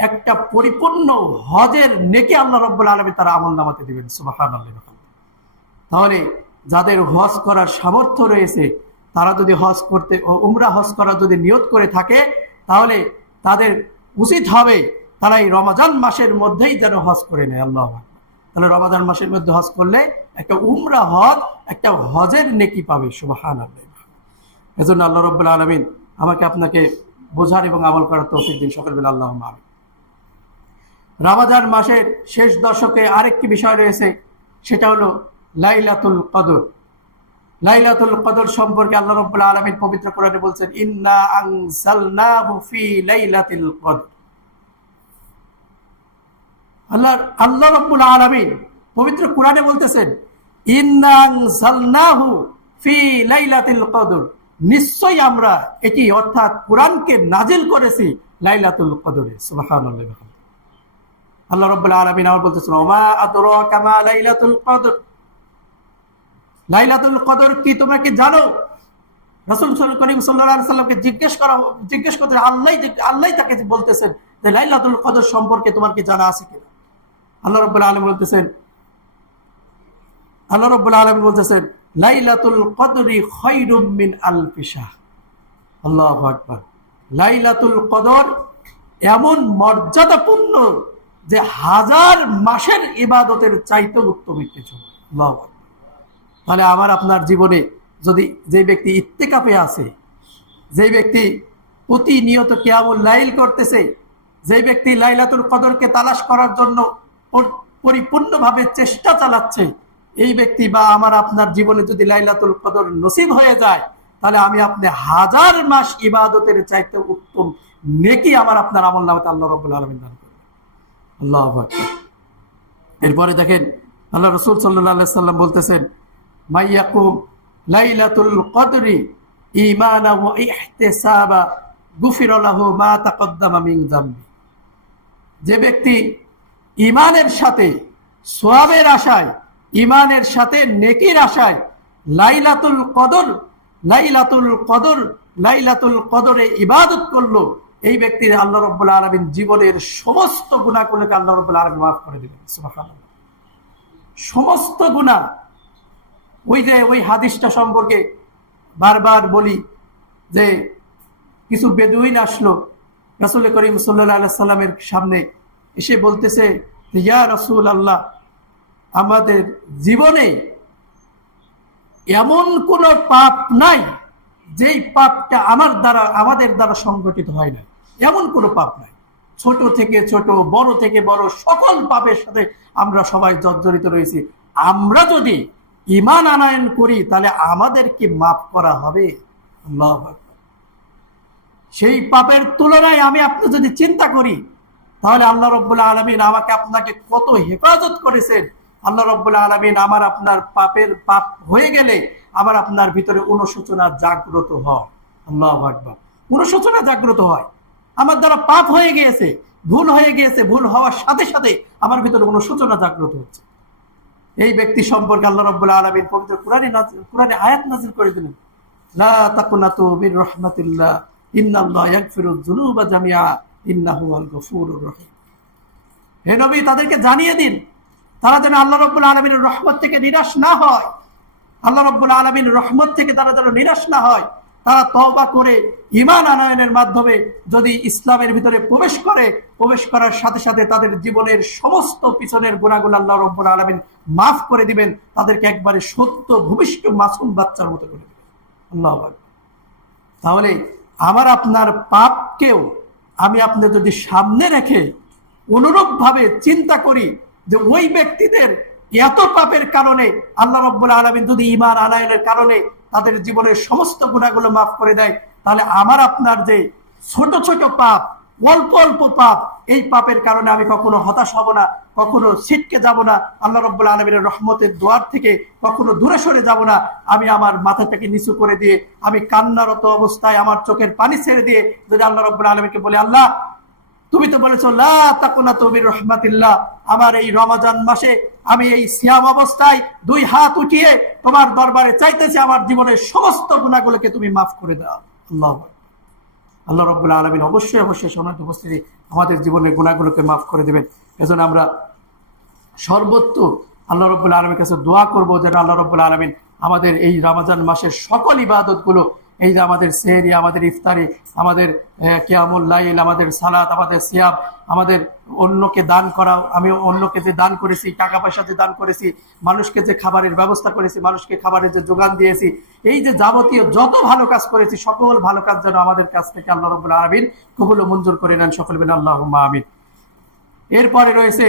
একটা পরিপূর্ণ হজের নেকি আল্লাহ রাব্বুল আলামিন তার আমলনামাতে দিবেন। সুবহানাল্লাহ। তাহলে যাদের হজ করার সামর্থ্য রয়েছে, তারা যদি উমরা হজ করার যদি নিয়ত করে থাকে, তাহলে তাদের উচিত হবে তারা এই রমজান মাসের মধ্যেই যেন হজ করে নেয়। আল্লাহু আকবার। তাহলে রমজান মাসের মধ্যে হজ করলে একটা উমরা হজ, একটা হজের নেকি পাবে। সুবহানাল্লাহ। এজন্য আল্লাহ রাব্বুল আলামিন আমাকে আপনাকে বোঝার এবং আমল করার তৌফিক দিন। সকলে বলেন আল্লাহুম্মা আমিন। রমজান মাসের শেষ দশকে আরেকটি বিষয় রয়েছে, সেটা হলো লাইলাতুল কদর। লাইলাতুল কদর সম্পর্কে আল্লাহ রাব্বুল আলামিন পবিত্র কোরআনে বলছেন, ইন্না আনজালনাহু ফি লাইলাতিল কদর। আল্লাহ রাব্বুল আলামিন পবিত্র কোরআনে বলতেছেন, ইন্না আনজালনাহু ফি লাইলাতিল কদর, নিশ্চয়ই আমরা এটি অর্থাৎ কোরআনকে নাজিল করেছি লাইলাতুল কদরে। সুবহানাল্লাহ। আল্লাহ রাব্বুল আলামিন আবার বলতেছেন, ওমা আদরাকা মা লাইলাতুল কদর। লাইলাতুল কদর কি তোমরা কি জানো? রাসূল করিম সাল্লাল্লাহু আলাইহি সাল্লামকে জিজ্ঞেস করতে আল্লাহ তাকে বলতেছেন যে লাইলাতুল কদর সম্পর্কে তোমার কি জানা আছে কিনা? আল্লাহ রাব্বুল আলামিন বলতেছেন লাইলাতুল কদরি খায়রুম মিন আলফি শাহর। আল্লাহু আকবার। লাইলাতুল কদর এমন মর্যাদাপূর্ণ যে 1000 মাসের ইবাদতের চাইতে উত্তম কিছু। আল্লাহু আকবার। তাহলে আমার আপনার জীবনে যদি যে ব্যক্তি ইত্তেকাফে আছে, যে ব্যক্তি প্রতিনিয়ত কিয়ামুল লাইল করতেছে, যে ব্যক্তি লাইলাতুল কদরকে তালাশ করার জন্য পরিপূর্ণভাবে চেষ্টা চালাচ্ছে, এই ব্যক্তি বা আমার আপনার জীবনে যদি লাইলাতুল কদর নসিব হয়ে যায়, তাহলে আমি আপনি 1000 মাস ইবাদতের চাইতে উত্তম নেকি আমার আপনার আমলনামাতে আল্লাহ রাব্বুল আলামিন দান করবেন। আল্লাহু আকবার। এরপরে দেখেন আল্লাহ রাসূল সাল্লাল্লাহু আলাইহি সাল্লাম বলতেছেন, মাইয়াকুম লাইলাতুল কদরি ঈমানান ওয়া ইহতিসাবা গুফিরা লাহু মা তাকদ্দামা মিন যামবি। যে ব্যক্তি ঈমানের সাথে সওয়াবের আশায়, ঈমানের সাথে নেকির আশায় লাইলাতুল কদরে ইবাদত করলো, এই ব্যক্তির আল্লাহ রাব্বুল আলামিন জীবনের সমস্ত গুনাহগুলোকে আল্লাহ রাব্বুল আলামিন মাফ করে দিবেন। সুবহানাল্লাহ। সমস্ত গুনাহ। ওই হাদিসটা সম্পর্কে বারবার বলি যে কিছু বেদুইন আসলো রাসূল করিম সাল্লাল্লাহু আলাইহি সাল্লামের সামনে, এসে বলতেছে, ইয়া রাসূলুল্লাহ, আমাদের জীবনে এমন কোন পাপ নাই যেই পাপটা আমাদের দ্বারা সংগঠিত হয় না। এমন কোনো পাপ নাই। ছোট থেকে ছোট, বড় থেকে বড়, সকল পাপের সাথে আমরা সবাই জর্জরিত রয়েছি। আমরা যদি ঈমান আনয়ন করি তাহলে আমাদেরকে মাফ করা হবে। আল্লাহু আকবার। সেই পাপের তুলনায় আমি আপনি যদি চিন্তা করি, তাহলে আল্লাহ রাব্বুল আলামিন আমাকে আপনাকে কত হেফাজত করেছেন। আল্লাহ রাব্বুল আলামিন আমার আপনার পাপ হয়ে গেলে আমার আপনার ভিতরে অনুশোচনা জাগ্রত হয়। আল্লাহু আকবার। অনুশোচনা জাগ্রত হয়। আমার দ্বারা পাপ হয়ে গিয়েছে, ভুল হয়ে গিয়েছে, ভুল হওয়ার সাথে সাথে আমার ভিতরে অনুশোচনা জাগ্রত হচ্ছে। এই ব্যক্তি সম্পর্কে আল্লাহ রাব্বুল আলামিন পবিত্র কোরআনে আয়াত নাযিল করে দিলেন, লা তাকুনাতু মির রাহমাতিল্লাহ ইন্নাল্লাহা ইয়াগফিরুয যুনুবা জামিআ ইন্নাহু হুয়াল গফুরুর রহিম। হে নবী, তাদেরকে জানিয়ে দিন তারা যেন আল্লাহ রাব্বুল আলামিনের রহমত থেকে নিরাশ না হয়। আল্লাহ রাব্বুল আলামিনের রহমত থেকে তারা যেন নিরাশ না হয়। তারা তওবা করে ঈমান আনয়নের মাধ্যমে যদি ইসলামের ভিতরে প্রবেশ করার সাথে সাথে তাদের জীবনের সমস্ত পিছনের গুনাহগুলো আল্লাহ রাব্বুল আলামিন মাফ করে দিবেন, তাদেরকে একবারে সত্য ভূমিষ্ঠ মাসুম বাচ্চার মতো করে দিবেন। আল্লাহু আকবার। তাহলে আমার আপনার পাপকেও আমি আপনি যদি সামনে রেখে অনুরূপভাবে চিন্তা করি যে ওই ব্যক্তিদের এত পাপের কারণে আল্লাহ রাব্বুল আলামিন যদি ঈমান আনয়নের কারণে তাদের জীবনের সমস্ত গুনাহগুলো মাফ করে দেয়, তাহলে আমার আপনার যে ছোট ছোট পাপ, অল্প অল্প পাপ, এই পাপের কারণে আমি কখনো হতাশ হব না, কখনো ছিটকে যাব না, আল্লাহ রাব্বুল আলামিনের রহমতের দুয়ার থেকে কখনো দূরে সরে যাব না। আমি আমার মাথাটাকে নিচু করে দিয়ে, আমি কান্নারত অবস্থায় আমার চোখের পানি ছেড়ে দিয়ে যদি আল্লাহ রাব্বুল আলামিনকে বলি, আল্লাহ তুমি তো বলেছো লা তাকুনাতু মির রাহমাতিল্লাহ, আমার এই রমজান মাসে আমি এই সিয়াম অবস্থায় 2 হাত উঠিয়ে তোমার দরবারে চাইতেছি আমার জীবনের সমস্ত গুনাহগুলোকে তুমি মাফ করে দাও। আল্লাহ রাব্বুল আলামিন অবশ্যই সম্মানিত উপস্থিতি আমাদের জীবনের গুনাহগুলোকে মাফ করে দিবেন। এজন্য আমরা সর্বত্র আল্লাহ রাব্বুল আলামিনের কাছে দোয়া করব যেন আল্লাহ রাব্বুল আলামিন আমাদের এই রমজান মাসের সকল ইবাদতগুলো, এই যে আমাদের সেহরি, আমাদের ইফতারি, আমাদের কিয়ামুল লাইল, আমাদের সালাত, আমাদের সিয়াম, আমাদের অন্যকে দান করা, আমি অন্যকে যে দান করেছি, টাকা পয়সা যে দান করেছি, মানুষকে যে খাবারের ব্যবস্থা করেছি, মানুষকে খাবারের যে যোগান দিয়েছি, এই যে যাবতীয় যত ভালো কাজ করেছি, সকল ভালো কাজ যেন আমাদের কাছ থেকে আল্লাহ রাব্বুল আলামিন কবুল ও মঞ্জুর করে নেন। সকলে বলেন আল্লাহুম্মা আমিন। এরপরে রয়েছে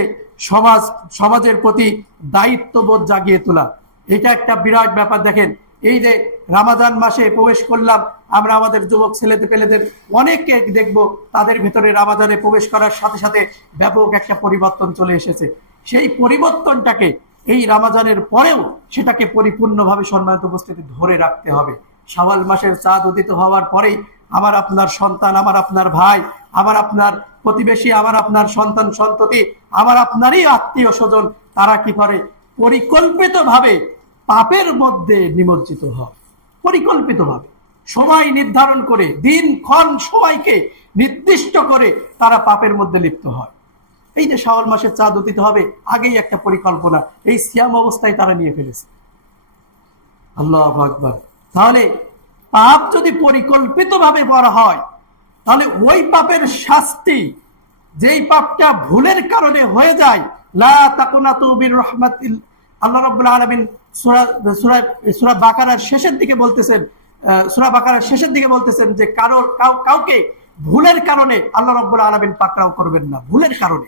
সমাজের প্রতি দায়িত্ববোধ জাগিয়ে তোলা। এটা একটা বিরাট ব্যাপার। দেখেন, এই যে রমজান মাসে প্রবেশ করলাম, আমরা আমাদের যুবক ছেলেপেলেদের অনেককে দেখবো তাদের ভিতরে রমজানে প্রবেশ করার সাথে সাথে ব্যাপক একটা পরিবর্তন চলে এসেছে। সেই পরিবর্তনটাকে এই রমজানের পরেও সেটাকে পরিপূর্ণভাবে সম্মানিত উপস্থিতি ধরে রাখতে হবে। শাওয়াল মাসের চাঁদ উদিত হওয়ার পরেই আমার আপনার সন্তান, আমার আপনার ভাই, আমার আপনার প্রতিবেশী, আমার আপনার সন্তান সন্ততি, আমার আপনারই আত্মীয় স্বজন, তারা কি করে পরিকল্পিতভাবে পাপের মধ্যে নিমজ্জিত হয়। পরিকল্পিতভাবে সময় নির্ধারণ করে, দিনক্ষণ সময়কে নির্দিষ্ট করে তারা পাপের মধ্যে লিপ্ত হয়। এই যে শাওয়াল মাসের চাঁদ উদিত হবে, আগেই একটা পরিকল্পনা এই সিয়াম অবস্থায় তারা নিয়ে ফেলেছে। আল্লাহু আকবার। তাহলে পাপ যদি পরিকল্পিতভাবে করা হয়, তাহলে ওই পাপের শাস্তি, যেই পাপটা ভুলের কারণে হয়ে যায়, লা তাকুনাতু আল্লাহ রাব্বুল আলামিন সূরা বাকারার শেষের দিকে বলতেছেন, যে কাউকে ভুলের কারণে আল্লাহ রাব্বুল আলামিন পাকড়াও করবেন না, ভুলের কারণে।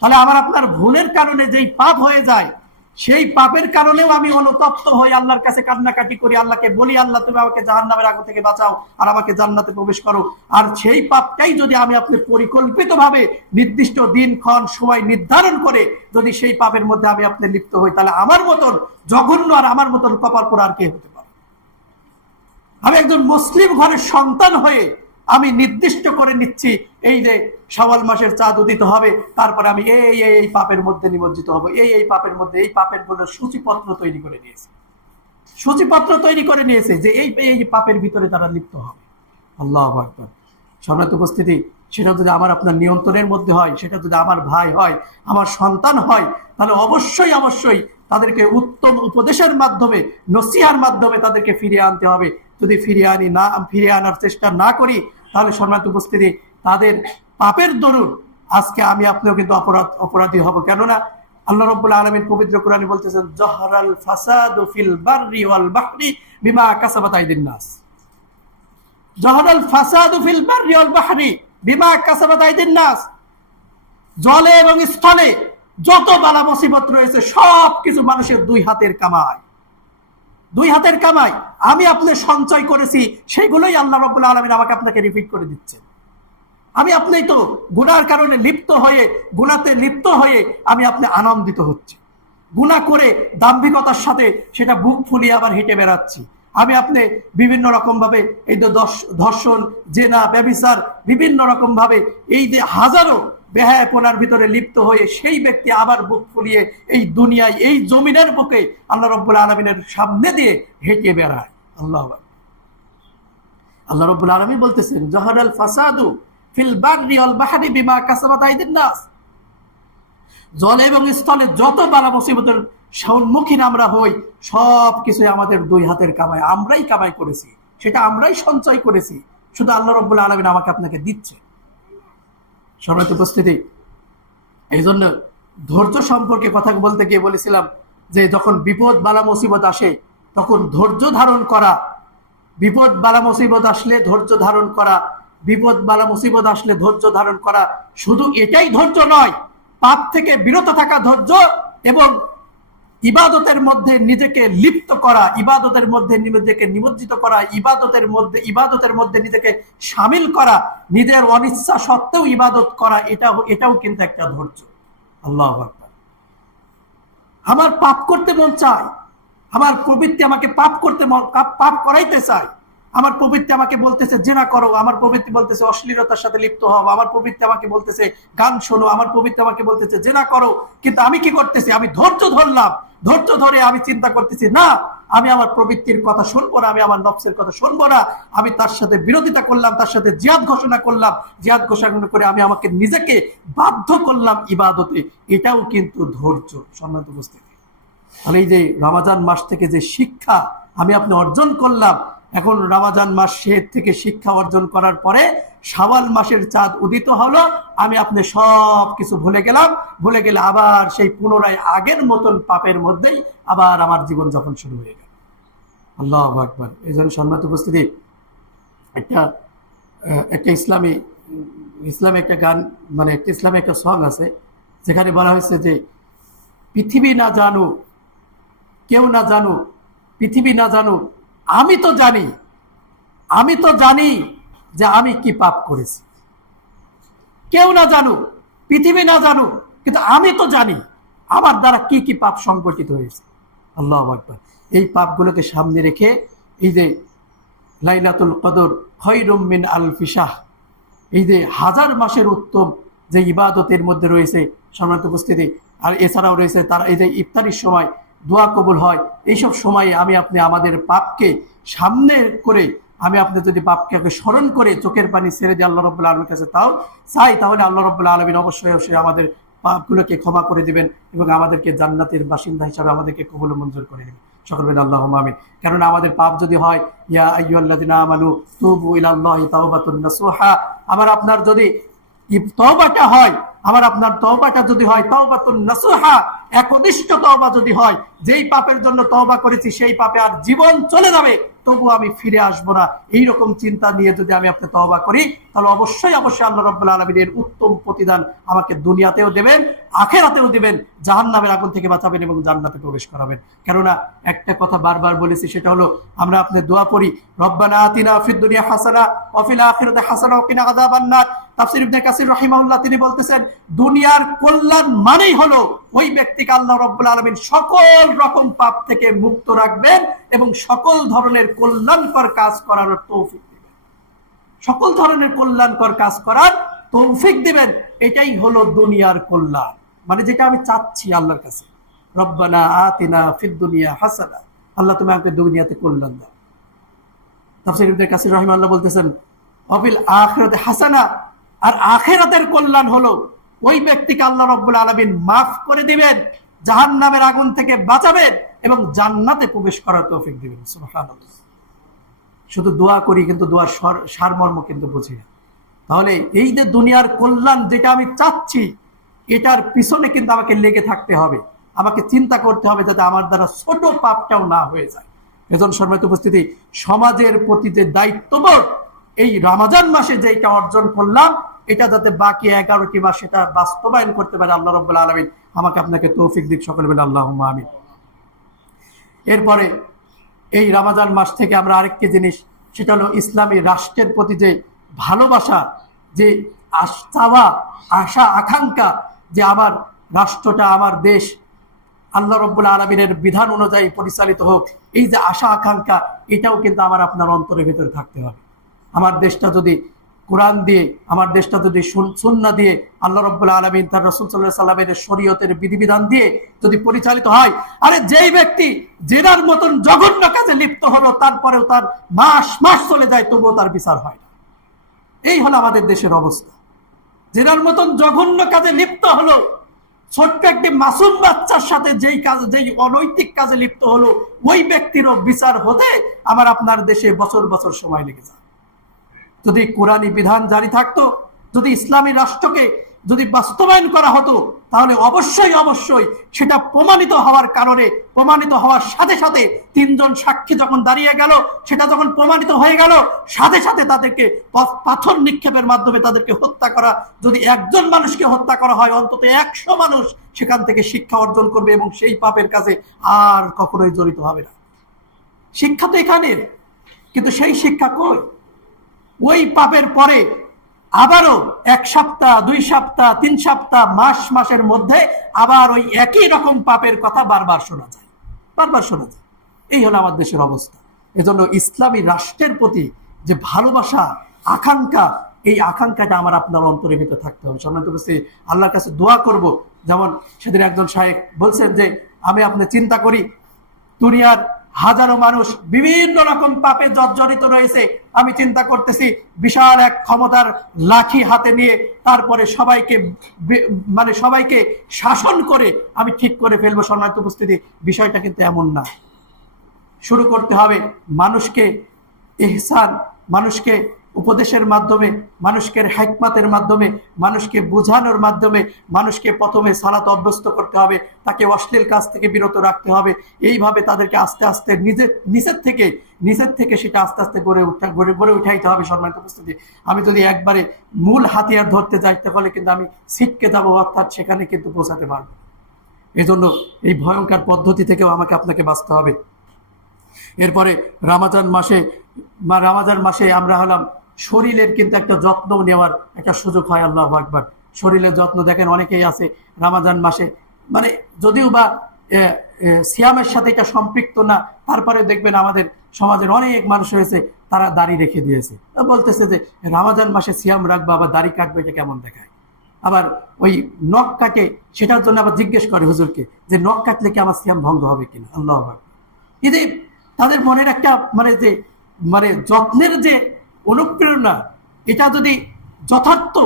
তাহলে আমার আপনার ভুলের কারণে যেই পাপ হয়ে যায়, সেই পাপের কারণেও আমি অনুতপ্ত হই, আল্লাহর কাছে কান্নাকাটি করি, আল্লাহকে বলি, আল্লাহ তুমি আমাকে জাহান্নামের আগুন থেকে বাঁচাও আর আমাকে জান্নাতে প্রবেশ করো। আর সেই পাপটাই যদি আমি আপনি পরিকল্পিতভাবে নির্দিষ্ট দিনক্ষণ সময় নির্ধারণ করে যদি সেই পাপের মধ্যে আমি আপনি লিপ্ত হই, তাহলে আমার মতন জঘন্য আর আমার মতন কপাল পোড়া আর কে হতে পারে? আমি একজন মুসলিম ঘরের সন্তান হয়ে আমি নির্দিষ্ট করে নিচ্ছি এই যে শাওয়াল মাসের চাঁদ উদিত হবে, তারপরে আমি এই পাপের মধ্যে নিমজ্জিত হব, এই পাপের মধ্যে, এই পাপের গুলো সূচিপত্র তৈরি করে নিয়েছে, যে এই পাপের ভিতরে তারা লিপ্ত হবে। আল্লাহু আকবার। সম্মানিত উপস্থিতি, সেটা যদি আমার আপনার নিয়ন্ত্রণের মধ্যে হয়, সেটা যদি আমার ভাই হয়, আমার সন্তান হয়, তাহলে অবশ্যই তাদেরকে উত্তম উপদেশের মাধ্যমে, নসিহার মাধ্যমে তাদেরকে ফিরিয়ে আনতে হবে। যদি ফিরিয়ে আনার চেষ্টা না করি, তাহলে সম্মানিত উপস্থিতি, তাদের পাপের দরুন আজকে আমি আপনিও কিন্তু অপরাধী হব। কেননা আল্লাহ রাব্বুল আলামিন পবিত্র কোরআনে বলতেছেন, জহরাল ফাসাদু ফিল বাররি ওয়াল বাহরি বিমা কাসাবাত আইদিন নাস। জহরাল ফাসাদু ফিল বাররি ওয়াল বাহরি বিমা কাসাবাত আইদিন নাস। জলে এবং স্থলে যত বালা মুসিবত রয়েছে সব কিছু মানুষের দুই হাতের কামাই। আমি আপনি সঞ্চয় করেছি, সেগুলোই আল্লাহ রাব্বুল আলামিন আমাকে আপনাকে রিপিট করে দিচ্ছেন। আমি আপনি তো গুনার কারণে গুনাতে লিপ্ত হয়ে আমি আপনি আনন্দিত হচ্ছি, গুনাহ করে দাম্ভিকতার সাথে সেটা বুক ফুলিয়ে আবার হেঁটে বেড়াচ্ছি। আমি আপনি বিভিন্ন রকম ভাবে এই যে ধর্ষণ, জেনা, ব্যভিচার, বিভিন্ন রকম ভাবে এই যে হাজারো বেহায়াপনার ভিতরে লিপ্ত হয়ে সেই ব্যক্তি আবার বুক ফুলিয়ে এই দুনিয়ায়, এই জমিনের বুকে আল্লাহ রাব্বুল আলামিনের সামনে দিয়ে হেঁটে বেড়ায়। আল্লাহ রাব্বুল আলামিন বলতেছেন, জহরাল ফাসাদু ফিল বাররি ওয়াল বাহরি বিমা কাসাবাত আইদিন নাস। জলে এবং স্থলে যত বালা মুসিবতের সম্মুখীন আমরা হই, সব কিছু আমাদের দুই হাতের কামাই, আমরাই কামাই করেছি, সেটা আমরাই সঞ্চয় করেছি, শুধু আল্লাহ রাব্বুল আলামিন আমাকে আপনাকে দিচ্ছে। সম্মানিত উপস্থিতি, এই জন্য ধৈর্য সম্পর্কে কথা বলতে গিয়ে বলেছিলাম যে যখন বিপদ বালা মুসিবত আসে তখন ধৈর্য ধারণ করা, বিপদ বালা মুসিবত আসলে ধৈর্য ধারণ করা, বিপদ বালা মুসিবত আসলে ধৈর্য ধারণ করা, শুধু এটাই ধৈর্য নয়, পাপ থেকে বিরত থাকা ধৈর্য, এবং ইবাদতের মধ্যে নিজেকে লিপ্ত করা, ইবাদতের মধ্যে নিজেকে নিমজ্জিত করা, ইবাদতের মধ্যে নিজেকে শামিল করা, নিজের অনিচ্ছা সত্ত্বেও ইবাদত করা, এটাও কিন্তু একটা ধৈর্য। আল্লাহু আকবার। আমার পাপ করতে মন চায়, আমার প্রবৃত্তি আমাকে পাপ করাইতে চায়, আমার প্রবৃত্তি আমাকে বলতেছে জেনা করো, আমার প্রবৃত্তি বলতেছে অশ্লীলতার সাথে লিপ্ত হও, আমার প্রবৃত্তি আমাকে বলতেছে গান শোনো, আমার প্রবৃত্তি আমাকে বলতেছে জেনা করো। কিন্তু আমি কি করতেছি? আমি ধৈর্য ধরলাম, ধৈর্য ধরে আমি চিন্তা করতেছি, না, আমি আমার প্রবৃত্তির কথা শুনবো না, আমি আমার নফসের কথা শুনবো না, আমি তার সাথে বিরোধিতা করলাম, তার সাথে জিহাদ ঘোষণা করলাম, জিহাদ ঘোষণা করে আমি আমাকে নিজেকে বাধ্য করলাম ইবাদতে। এটাও কিন্তু ধৈর্য। সম্মানিত উপস্থিতি, তাহলে এই যে রমজান মাস থেকে যে শিক্ষা আমি আপনি অর্জন করলাম, এখন রমজান মাস থেকে শিক্ষা অর্জন করার পরে শাওয়াল মাসের চাঁদ উদিত হলো, আমি আপনি সব কিছু ভুলে গেলে আবার সেই পুনরায় আগের মতন পাপের মধ্যেই আবার আমার জীবন যাপন শুরু হয়ে গেল। আল্লাহু আকবার। এই জন্য সম্মানিত উপস্থিতি, একটা ইসলামী একটা গান, মানে একটা ইসলামী একটা সং আছে, যেখানে বলা হয়েছে যে পৃথিবী না জানুক, কেউ না জানুক, পৃথিবী না জানুক, আমি তো জানি যে আমি কি পাপ করেছি। কেউ না জানুক, পৃথিবী না জানুক, কিন্তু আমি তো জানি আমার দ্বারা কি কি পাপ সংগঠিত হয়েছে। আল্লাহু আকবার। এই পাপগুলোকে সামনে রেখে এই যে লাইলাতুল কদর খায়রুম মিন আলফি শাহ, এই যে হাজার মাসের উত্তম যে ইবাদতের মধ্যে রয়েছে সম্মানিত উপস্থিতি, আর এছাড়াও রয়েছে তার এই যে ইফতারির সময় দোয়া কবুল হয়, এইসব সময়ে আমি আপনি আমাদের পাপকে সামনে করে আমি আপনি যদি পাপকে স্মরণ করে চোখের পানি ছেড়ে দিয়ে আল্লাহ রাব্বুল আলামিনের কাছে তাও চাই, তাহলে আল্লাহ রাব্বুল আলামিন অবশ্যই আমাদের পাপগুলোকে ক্ষমা করে দিবেন এবং আমাদেরকে জান্নাতের বাসিন্দা হিসাবে আমাদেরকে কবুল মঞ্জুর করে নেবেন। সকল বলেন আল্লাহুম্মা আমিন। কারণ আমাদের পাপ যদি হয়, ইয়া আইয়ুহাল্লাযিনা আমানু তুবু ইলাল্লাহি তাওবাতুন নাসুহা, আমার আপনার যদি তওবাটা হয়, আমার আপনার তওবাটা যদি হয় তাওবাতুন নাসুহা, একনিষ্ঠ তওবা যদি হয়, যেই পাপের জন্য তওবা করেছি সেই পাপে আর জীবন চলে যাবে তবু আমি ফিরে আসবো না, এইরকম চিন্তা নিয়ে যদি আমি আপনি তওবা করি, তাহলে অবশ্যই অবশ্যই আল্লাহ রাব্বুল আলামিন এর উত্তম প্রতিদান আমাকে দুনিয়াতেও দেবেন, আখিরাতেও দিবেন, জাহান্নামের আগুন থেকে বাঁচাবেন এবং জান্নাতে প্রবেশ করাবেন। কেননা একটা কথা বারবার বলেছি, সেটা হলো আমরা আপনি দোয়া করি, রব্বানা আতিনা ফিদ দুনিয়া হাসানা ওয়া ফিল আখিরাতি হাসানা ওয়া কিনা আযাবান নার। তাফসীর ইবনে কাসির রাহিমাহুল্লাহ তিনি বলতেছেন, দুনিয়ার কল্যাণ মানেই হলো ওই ব্যক্তিকে আল্লাহ রাব্বুল আলামিন সকল রকম পাপ থেকে মুক্ত রাখবেন এবং সকল ধরনের কল্যাণকর কাজ করার তৌফিক দিবেন, সকল ধরনের কল্যাণকর কাজ করার তৌফিক দিবেন। এটাই হলো দুনিয়ার কল্যাণ, মানে যেটা আমি চাচ্ছি আল্লাহর কাছে, রব্বানা আতিনা ফিদ দুনিয়া হাসানা, আল্লাহ তুমি আমাকে দুনিয়াতে কল্যাণ দাও। তাফসীর ইবনে কাসির রাহিমাহুল্লাহ বলতেছেন, ওয়া ফিল আখিরাতি হাসানা, আর আখিরাতের কল্যাণ হলো ওই ব্যক্তিকে আল্লাহ রাব্বুল আলামিন মাফ করে দিবেন, জাহান্নামের আগুন থেকে বাঁচাবেন এবং জান্নাতে প্রবেশ করার তৌফিক দিবেন। সুবহানাল্লাহ। শুধু দোয়া করি কিন্তু দোয়ার সারমর্ম কিন্তু বুঝি না। তাহলে এই যে দুনিয়ার কল্যাণ যেটা আমি চাচ্ছি, এটার পিছনে কিন্তু আমাকে লেগে থাকতে হবে, আমাকে চিন্তা করতে হবে যাতে আমার দ্বারা ছোট পাপটাও না হয়ে যায়। এজন্য সম্মানিত উপস্থিতি, সমাজের প্রতি যে দায়িত্ববোধ, এই রমজান মাসে যেটা অর্জন করলাম, এটা যাতে বাকি 11টি মাস সেটা বাস্তবায়ন করতে পারে আল্লাহ রাব্বুল আলামিন আমাকে আপনাকে তৌফিক দিক, সকলে বলে আল্লাহুম্মা আমিন। এরপরে এই রমজান মাস থেকে আমরা আরেকটি জিনিস, সেটা হলো ইসলামী রাষ্ট্রের প্রতি যে ভালোবাসা, যে চাওয়া, আশা আকাঙ্ক্ষা, যে আমার রাষ্ট্রটা, আমার দেশ আল্লাহ রাব্বুল আলামিনের বিধান অনুযায়ী পরিচালিত হোক, এই যে আশা আকাঙ্ক্ষা, এটাও কিন্তু আমার আপনার অন্তরের ভিতরে থাকতে হবে। আমার দেশটা যদি কোরআন দিয়ে, আমার দেশটা যদি সুন্নাহ দিয়ে, আল্লাহ রাব্বুল আলামিন তার রাসূল সাল্লাল্লাহু আলাইহি সাল্লামের শরীয়তের বিধিবিধান দিয়ে যদি পরিচালিত হয়, আরে যেই ব্যক্তি জেনার মতন জঘন্য কাজে লিপ্ত হলো, তারপরেও তার মাস মাস চলে যায় তবুও তার বিচার হয় না, এই হলো আমাদের দেশের অবস্থা। জেনার মতন জঘন্য কাজে লিপ্ত হলো, ছোট্ট একটি মাসুম বাচ্চার সাথে যেই অনৈতিক কাজে লিপ্ত হলো, ওই ব্যক্তিরও বিচার হতে আমার আপনার দেশে বছর বছর সময় লেগে যায়। যদি কোরআনী বিধান জারি থাকতো, যদি ইসলামী রাষ্ট্রকে যদি বাস্তবায়ন করা হতো, তাহলে অবশ্যই অবশ্যই সেটা প্রমাণিত হওয়ার কারণে, প্রমাণিত হওয়ার সাথে সাথে 3 জন সাক্ষী যখন দাঁড়িয়ে গেল, সেটা যখন প্রমাণিত হয়ে গেল, সাথে সাথে তাদেরকে পাথর নিক্ষেপের মাধ্যমে তাদেরকে হত্যা করা, যদি একজন মানুষকে হত্যা করা হয়, অন্তত 100 মানুষ সেখান থেকে শিক্ষা অর্জন করবে এবং সেই পাপের কাজে আর কখনোই জড়িত হবে না। শিক্ষা তো এখানের, কিন্তু সেই শিক্ষা কই? ওই পাপের পরে আবারও 1 সপ্তাহ, 2 সপ্তাহ, 3 সপ্তাহ, মাসের মধ্যে আবার ওই একই রকম পাপের কথা বারবার শোনা যায়, বারবার শোনা যায়। এই হলো আমার দেশের অবস্থা। এজন্য ইসলামী রাষ্ট্রের প্রতি যে ভালোবাসা, আকাঙ্ক্ষা, এই আকাঙ্ক্ষাটা আমার আপনার অন্তরের ভিতরে থাকতে হবে। সম্মানিত উপস্থিতি, আল্লাহর কাছে দোয়া করব। যেমন সেদিন একজন শায়েখ বলছেন যে, আমি আপনি চিন্তা করি দুনিয়ার হাজারো মানুষ বিভিন্ন রকম পাপে জর্জরিত রয়েছে, আমি চিন্তা করতেছি বিশাল এক ক্ষমতার লাঠি হাতে নিয়ে তারপরে সবাইকে শাসন করে আমি ঠিক করে ফেলবো। সম্মানিত উপস্থিতি, বিষয়টা কিন্তু এমন না। শুরু করতে হবে মানুষকে ইহসান, মানুষকে উপদেশের মাধ্যমে, মানুষকে হিকমতের মাধ্যমে, মানুষকে বোঝানোর মাধ্যমে, মানুষকে প্রথমে সালাত অভ্যস্ত করতে হবে, তাকে অশ্লীল কাজ থেকে বিরত রাখতে হবে। এইভাবে তাদেরকে আস্তে আস্তে নিচের থেকে সেটা আস্তে আস্তে গড়ে উঠাইতে হবে। সম্মানিত উপস্থিতি, আমি যদি একবারে মূল হাতিয়ার ধরতে যাই, তাহলে কিন্তু আমি ছিটকে যাবো, অর্থাৎ সেখানে কিন্তু পৌঁছাতে পারবো। এই জন্য এই ভয়ঙ্কর পদ্ধতি থেকেও আমাকে আপনাকে বাঁচতে হবে। এরপরে রমজান মাসে আমরা হলাম শরীরের কিন্তু একটা যত্ন নেওয়ার একটা সুযোগ হয়। আল্লাহু আকবার। শরীরের যত্ন দেখেন অনেকেই আছে রমজান মাসে, মানে যদিও বা সিয়ামের সাথে এটা সম্পৃক্ত না, তারপরে দেখবেন আমাদের সমাজের অনেক মানুষ হয়েছে তারা দাড়ি রেখে দিয়েছে, বলতেছে যে রমজান মাসে সিয়াম রাখবো, আবার দাড়ি কাটবে, এটা কেমন দেখায়। আবার ওই নখ কাটে, সেটার জন্য আবার জিজ্ঞেস করে হুজুরকে যে নখ কাটলে কি আমার সিয়াম ভঙ্গ হবে কিনা। আল্লাহু আকবার। এতে তাদের মনের একটা যত্নের যে অনুপ্রেরণা, এটা যদি যথার্থ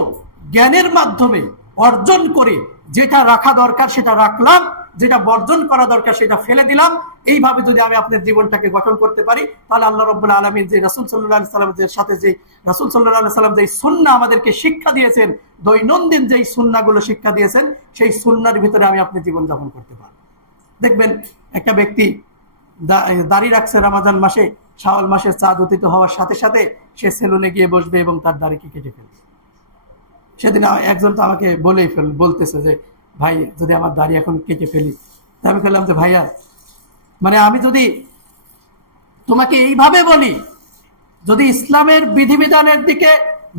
জ্ঞানের মাধ্যমে অর্জন করে যেটা রাখা দরকার সেটা রাখলাম, যেটা বর্জন করা দরকার সেটা ফেলে দিলাম। এইভাবে যদি আমি আপনার জীবনটাকে গঠন করতে পারি, তাহলে আল্লাহ রাব্বুল আলামিন যে রাসূল সাল্লাল্লাহু আলাইহি সাল্লামের সাথে যে রাসূল সাল্লাল্লাহু আলাইহি সাল্লাম যে সুন্নাহ আমাদেরকে শিক্ষা দিয়েছেন, দৈনন্দিন যেই সুন্নাহগুলো শিক্ষা দিয়েছেন, সেই সুন্নাহর ভিতরে আমি আপনি জীবন যাপন করতে পারব। দেখবেন একটা ব্যক্তি দাড়ি রাখছে রমজান মাসে, শাওয়াল মাসের চাঁদ উদিত হওয়ার সাথে সাথে সে সেলুনে গিয়ে বসবে এবং তার দাড়িকে কেটে ফেলবে। সেদিন একজন তো আমাকে বলতেছে যে ভাই যদি আমার দাড়ি এখন কেটে ফেলি, তা আমি বললাম যে ভাইয়া, মানে আমি যদি তোমাকে এইভাবে বলি, যদি ইসলামের বিধিবিধানের দিকে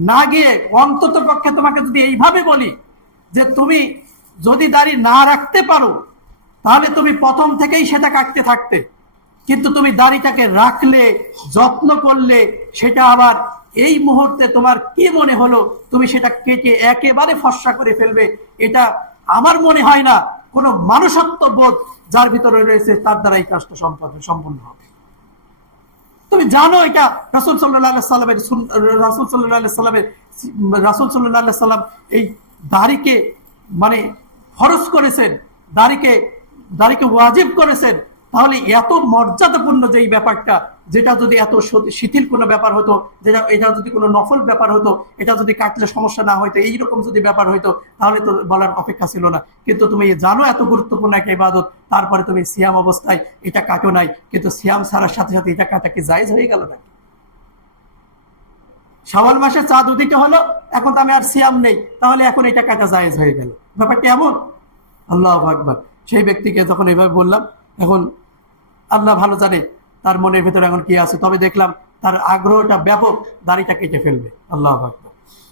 না গিয়ে অন্তত পক্ষে তোমাকে যদি এইভাবে বলি যে তুমি যদি দাড়ি না রাখতে পারো তাহলে তুমি প্রথম থেকেই সেটা কাটতে থাকতে, কিন্তু তুমি দাড়িটাকে রাখলে, যত্ন করলে, সেটা আবার এই মুহূর্তে তোমার কি মনে হলো তুমি সেটা কেটে একেবারে ফর্সা করে ফেলবে, এটা আমার মনে হয় না কোনো মানুষত্ব বোধ যার ভিতরে রয়েছে তার দ্বারা এই কাজটা সম্পূর্ণ হবে। তুমি জানো এটা রাসূল সাল্লাল্লাহু আলাইহি সাল্লামের রাসূল সাল্লাল্লাহু আলাইহি সাল্লাম এই দাড়িকে মানে ফরজ করেছেন, দাড়িকে ওয়াজিব করেছেন। তাহলে এত মর্যাদাপূর্ণ যে এই ব্যাপারটা, যেটা যদি এত শিথিল কোনো ব্যাপার হতো, এটা যদি কোনো নফল ব্যাপার হতো, এটা যদি কাটলে সমস্যা না হইতো, এইরকম যদি ব্যাপার হইতো, তাহলে তো বলার অপেক্ষা ছিল না। কিন্তু তুমি জানো এত গুরুত্বপূর্ণ একটা ইবাদত, তারপরে তুমি সিয়াম অবস্থায় এটা কাটো নাই, কিন্তু সিয়াম ছাড়ার সাথে সাথে এটা কাটা কি জায়েজ হয়ে গেল নাকি? শাওয়াল মাসে চাঁদ উদিত হলো, এখন তো আমি আর সিয়াম নেই, তাহলে এখন এটা কাটা জায়েজ হয়ে গেল, ব্যাপারটা এমন? আল্লাহু আকবার। সেই ব্যক্তিকে যখন এইভাবে বললাম, এখন আল্লাহ ভালো জানে তার মনের ভিতরে এখন কি আছে, তবে দেখলাম তার আগ্রহটা ব্যাপক, দাড়িটা কেটে ফেলবে। আল্লাহু আকবার।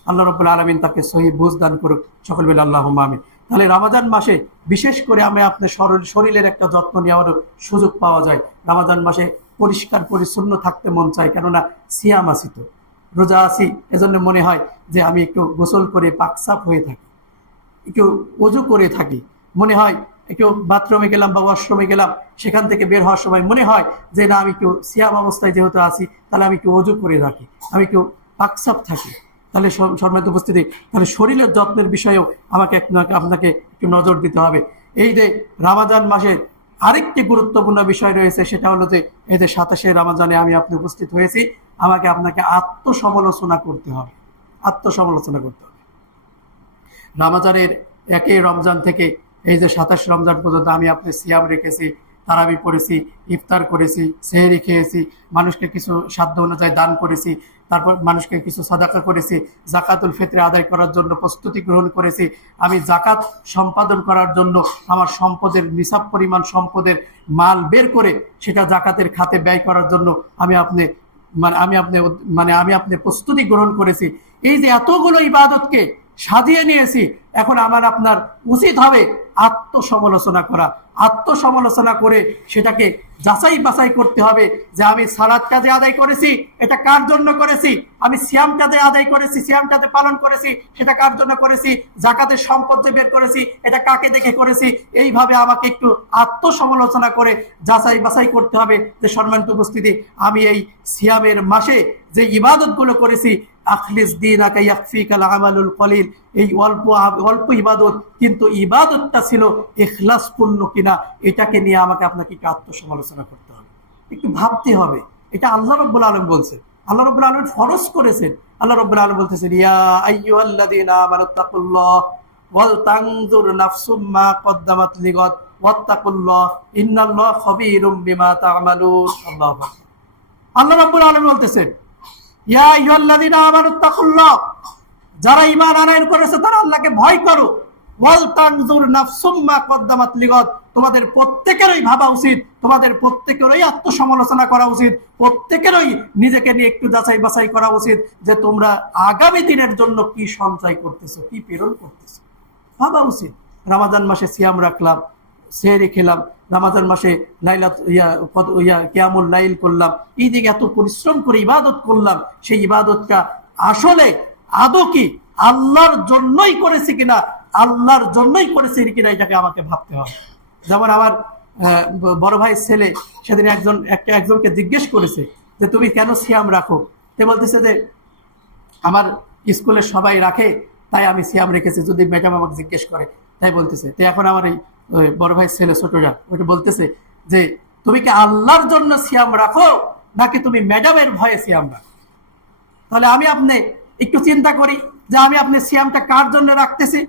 আল্লাহ রাব্বুল আলামিন তাকে সহি বুঝ দান করুক, সকল বলে আল্লাহুম্মা আমিন। তাহলে রমজান মাসে বিশেষ করে আমরা আপনার শরীরের একটা যত্ন নেওয়ার সুযোগ পাওয়া যায়। রমজান মাসে পরিষ্কার পরিচ্ছন্ন থাকতে মন চায়, কেননা সিয়াম আছি, তো রোজা আছি, এজন্য মনে হয় যে আমি একটু গোসল করে পাকসাফ হয়ে থাকি, একটু ওযু করে থাকি, মনে হয় একটু বাথরুমে গেলাম বা ওয়াশরুমে গেলাম, সেখান থেকে বের হওয়ার সময় মনে হয় যে না, আমি একটু সিয়াম অবস্থায় যেহেতু আছি, তাহলে আমি একটু ওযু করে রাখি, আমি একটু পাকসাফ থাকি। তাহলে সম্মানিত উপস্থিতি, তাহলে শরীরের যত্নের বিষয়েও আমাকে আপনাকে একটু নজর দিতে হবে। এই যে রমজান মাসের আরেকটি গুরুত্বপূর্ণ বিষয় রয়েছে, সেটা হলো যে এই যে 27শে রমজানে আমি আপনি উপস্থিত হয়েছি, আপনাকে আত্মসমালোচনা করতে হবে। আত্মসমালোচনা করতে হবে। রমজানের 1 রমজান থেকে এই যে 27 রমজান পর্যন্ত আমি আপনি সিয়াম রেখেছি, তারাবি পড়েছি, ইফতার করেছি, সেহরি খেয়েছি, মানুষকে কিছু সাধ্য অনুযায়ী দান করেছি, তারপর মানুষকে কিছু সাদাকা করেছি, জাকাতুল ফিতর আদায় করার জন্য প্রস্তুতি গ্রহণ করেছি। আমি জাকাত সম্পাদন করার জন্য আমার সম্পদের নিসাব পরিমাণ সম্পদের মাল বের করে সেটা জাকাতের খাতে ব্যয় করার জন্য আমি আপনি প্রস্তুতি গ্রহণ করেছি। এই যে এতগুলো ইবাদতকে সাজিয়ে নিয়েছি, এখন আমার আপনার উচিত হবে আত্মসমালোচনা করা। আত্মসমালোচনা করে সেটাকে যাচাই বাছাই করতে হবে যে আমি সালাত কাজে আদায় করেছি, এটা কার জন্য করেছি, আমি সিয়াম কাজে আদায় করেছি, সিয়াম কাজে পালন করেছি, সেটা কার জন্য করেছি, জাকাতের সম্পদ যে বের করেছি, এটা কাকে দেখে করেছি। এইভাবে আমাকে একটু আত্মসমালোচনা করে যাচাই বাছাই করতে হবে যে সম্মানিত উপস্থিতি, আমি এই সিয়ামের মাসে যে ইবাদতগুলো করেছি, আখলিস দীনাকা ইয়াকফিকাল আমালুল কলিল, এই অল্প ইবাদত, কিন্তু ইবাদতটা ছিল ইখলাসপূর্ণ কিনা, এটাকে নিয়ে আপনাকে একটু আত্মসমালোচনা করতে হবে, একটু ভাবতে হবে। এটা আল্লাহ রাব্বুল আলামিন বলছেন, আল্লাহ রাব্বুল আলামিন ফরজ করেছেন। আল্লাহ রাব্বুল আলামিন বলতেছেন, ইয়া আইয়ুহাল্লাযীনা আমানুত্তাকুল্লাহ ওয়াল তানজুর নাফসুম মা কদ্দামাত লিগাদ ওয়াত্তাকুল্লাহ ইন্নাল্লাহা খাবীরুম বিমা তা'মালুন। আল্লাহু আকবার। আল্লাহ রাব্বুল আলামিন বলতেছেন, ইয়া আইয়ুহাল্লাযীনা আমানুত্তাকুল্লাহ, যারা ঈমান আনয়ন করেছে তারা আল্লাহকে ভয় করো। ওয়াল তানজুর নাফসুম মা কদ্দামাত লিগাদ, তোমাদের প্রত্যেকেরই ভাবা উচিত, তোমাদের প্রত্যেকেরই আত্মসমালোচনা করা উচিত, প্রত্যেকেরই নিজেকে নিয়ে একটু যাচাই বাছাই করা উচিত যে তোমরা আগামী দিনের জন্য কি সঞ্চয় করতেছো, কি প্রেরণ করতেছো, ভাবা উচিত। রমজান মাসে সিয়াম রাখলাম, সেহরি খেলাম, রমজান মাসে কিয়ামুল লাইল করলাম, এই দিকে এত পরিশ্রম করে ইবাদত করলাম, সেই ইবাদতটা আসলে আদৌ কি আল্লাহর জন্যই করেছি কিনা, আল্লাহর জন্যই করেছি কিনা, এটাকে আমাকে ভাবতে হবে। যেমন আমার বড় ভাই ছেলে সেদিন একজনকে জিজ্ঞেস করেছে যে তুমি কেন সিয়াম রাখো, সে বলতেছে যে আমার স্কুলে সবাই রাখে তাই আমি সিয়াম রেখেছি, যদি ম্যাডাম আমাকে জিজ্ঞেস করে। তাই বলতেছে। তো এখন আমার এই ওই বড় ভাই ছেলে ছোটরা ওইটা বলতেছে যে তুমি কি আল্লাহর জন্য সিয়াম রাখো নাকি তুমি ম্যাডামের ভয়ে সিয়াম রাখো? তাহলে আমি আপনি একটু চিন্তা করি যে আমি আপনি সিয়ামটা কার জন্য রাখতেছি,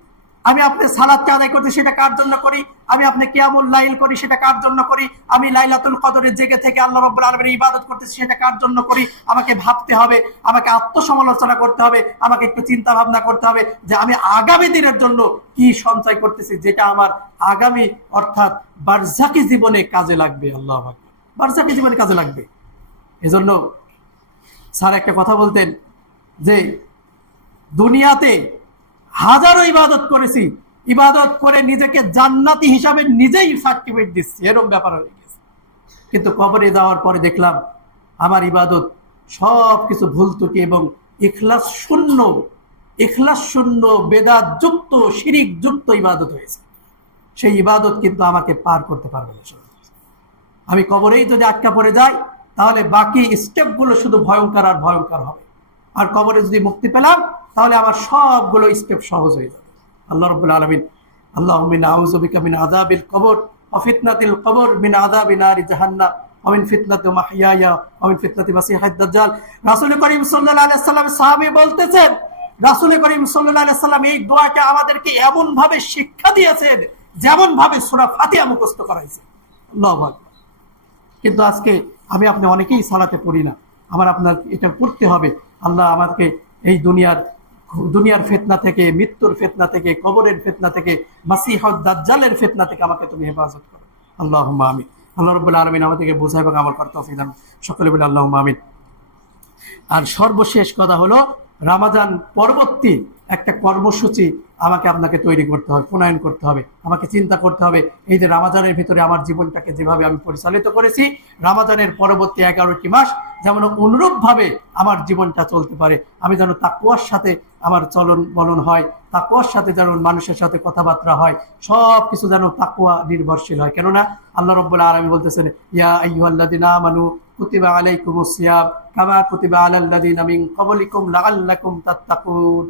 আমি আপনি সালাদটা আদায় করতে সেটা কার জন্য করি, আমি আপনি কিয়ামুল লাইল করি সেটা কার জন্য করি, আমি লাইলাতুল কদরে জেগে থেকে আল্লাহ রাব্বুল আলামিনের ইবাদত করতেছি সেটা কার জন্য করি। আমাকে ভাবতে হবে, আমাকে আত্মসমালোচনা করতে হবে, আমাকে একটু চিন্তা ভাবনা করতে হবে যে আমি আগামী দিনের জন্য কি সঞ্চয় করতেছি, যেটা আমার আগামী অর্থাৎ বারজাকি জীবনে কাজে লাগবে। আল্লাহু আকবার, বারজাকি জীবনে কাজে লাগবে। এজন্য স্যার একটা কথা বলতেন যে দুনিয়াতে হাজারো ইবাদত করেছি, ইবাদত করে নিজেকে জান্নাতি হিসাবে নিজেই সার্টিফিকেট দিচ্ছি, এরকম ব্যাপার হয়ে গেছে। কিন্তু কবরে যাওয়ার পরে দেখলাম আমার ইবাদত সব কিছু ভুল ত্রুটি এবং ইখলাস শূন্য বেদাত যুক্ত শিরিক যুক্ত ইবাদত হয়েছে। সেই ইবাদত কিন্তু আমাকে পার করতে পারবে না। আমি কবরেই যদি আটকা পড়ে যাই তাহলে বাকি স্টেপগুলো শুধু ভয়ঙ্কর আর ভয়ঙ্কর হবে। আর কবরে যদি মুক্তি পেলাম তাহলে আমার সবগুলো স্টেপ সহজ হয়ে যাবে। আল্লাহ রাব্বুল আলামিন আল্লাহুম্মা নাউযু বিকা মিন আযাবিল কবর ওয়া ফিতনাতিল কবর মিন আযাবি নারি জাহান্নাম ওয়া মিন ফিতনাতি মাহইয়ায়া ওয়া মিন ফিতনাতি মাসিহিদ দাজ্জাল। রাসূল করিম সাল্লাল্লাহু আলাইহি ওয়াসাল্লাম সাহাবী বলতেছেন, রাসূল করিম সাল্লাল্লাহু আলাইহি ওয়াসাল্লাম এই দোয়াটা আমাদেরকে এমন ভাবে শিক্ষা দিয়েছেন যেমন ভাবে সূরা ফাতিহা মুখস্থ করাইছে। আল্লাহু আকবার। কিন্তু আজকে আমি আপনি অনেকেই সালাতে পড়ি না। আমার আপনার এটা পড়তে হবে। আল্লাহ আমাকে এই দুনিয়ার ফিতনা থেকে, মৃত্যুর ফিতনা থেকে, কবরের ফিতনা থেকে, মাসিহুদ দাজ্জালের ফিতনা থেকে আমাকে তুমি হেফাজত করো। আল্লাহুম্মা আমিন। আল্লাহ রাব্বুল আলামিন আমাদেরকে বোঝা এবং আমল করার তৌফিক দান। সকলে বলে আল্লাহুম্মা আমিন। আর সর্বশেষ কথা হলো রমজান পরবর্তী একটা কর্মসূচি আমাকে আপনাকে তৈরি করতে হবে, প্রণয়ন করতে হবে। আমাকে চিন্তা করতে হবে এই যে রমজানের ভিতরে আমার জীবনটাকে যেভাবে আমি পরিচালিত করেছি, রমজানের পরবর্তী 11টি মাস যেমন অনুরূপভাবে আমার জীবনটা চলতে পারে। আমি যেন তাকওয়ার সাথে আমার চলন বলন হয়, তাকওয়ার সাথে যেন মানুষের সাথে কথাবার্তা হয়, সব কিছু যেন তাকওয়া নির্ভরশীল হয়। কেননা আল্লাহ রাব্বুল আলামিন বলতেছেন, ইয়া আইয়ুহাল্লাযিনা আমানু কুতিবা আলাইকুমুস সিয়াম কামা কুতিবা আলাল্লাযিনা মিন ক্বাবলিকুম লাআল্লাকুম তাত্তাকুন।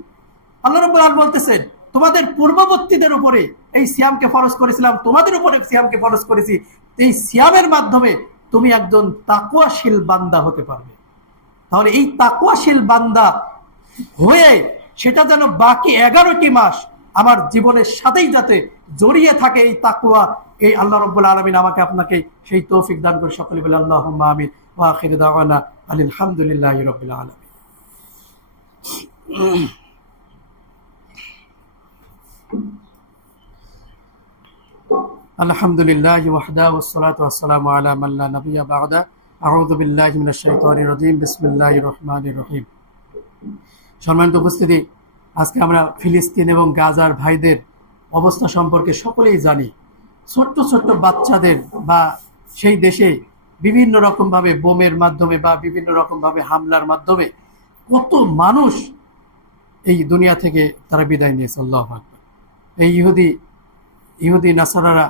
আল্লাহ রাব্বুল আলামিন বলতেছেন, তোমাদের পূর্ববর্তীদের উপরে এই সিয়ামকে ফরজ করেছিলাম, তোমাদের উপরে সিয়ামকে ফরজ করেছি। এই সিয়ামের মাধ্যমে তুমি একজন তাকওয়াশীল বান্দা হতে পারবে। তাহলে এই তাকওয়াশীল বান্দা হয়ে সেটা যেন বাকি 11টি মাস আমার জীবনের সাথেই যাতে জড়িয়ে থাকে এই তাকওয়া, এই আল্লাহ রাব্বুল আলামিন আমাকে আপনাকে সেই তৌফিক দান করে। সকলে বলে আল্লাহুম্মা আমিন। ওয়া আখিরু দাওয়ানা আলহামদুলিল্লাহি রাব্বিল আলামিন। আলহামদুলিল্লাহি ওয়াহদা ওয়াসসালাতু ওয়াসসালামু আলা মান লা নাবিয়্যা বা'দা। আউযু বিল্লাহি মিনাশ শাইতানির রাজীম। বিসমিল্লাহির রহমানির রহিম। সম্মানিত উপস্থিতি, আজকে আমরা ফিলিস্তিন এবং গাজার ভাইদের অবস্থা সম্পর্কে সকলেই জানি। ছোট্ট ছোট্ট বাচ্চাদের বা সেই দেশে বিভিন্ন রকমভাবে বোমের মাধ্যমে বা বিভিন্ন রকমভাবে হামলার মাধ্যমে কত মানুষ এই দুনিয়া থেকে তারা বিদায় নিয়েছে। আল্লাহু আকবার। এই ইহুদি নাসারারা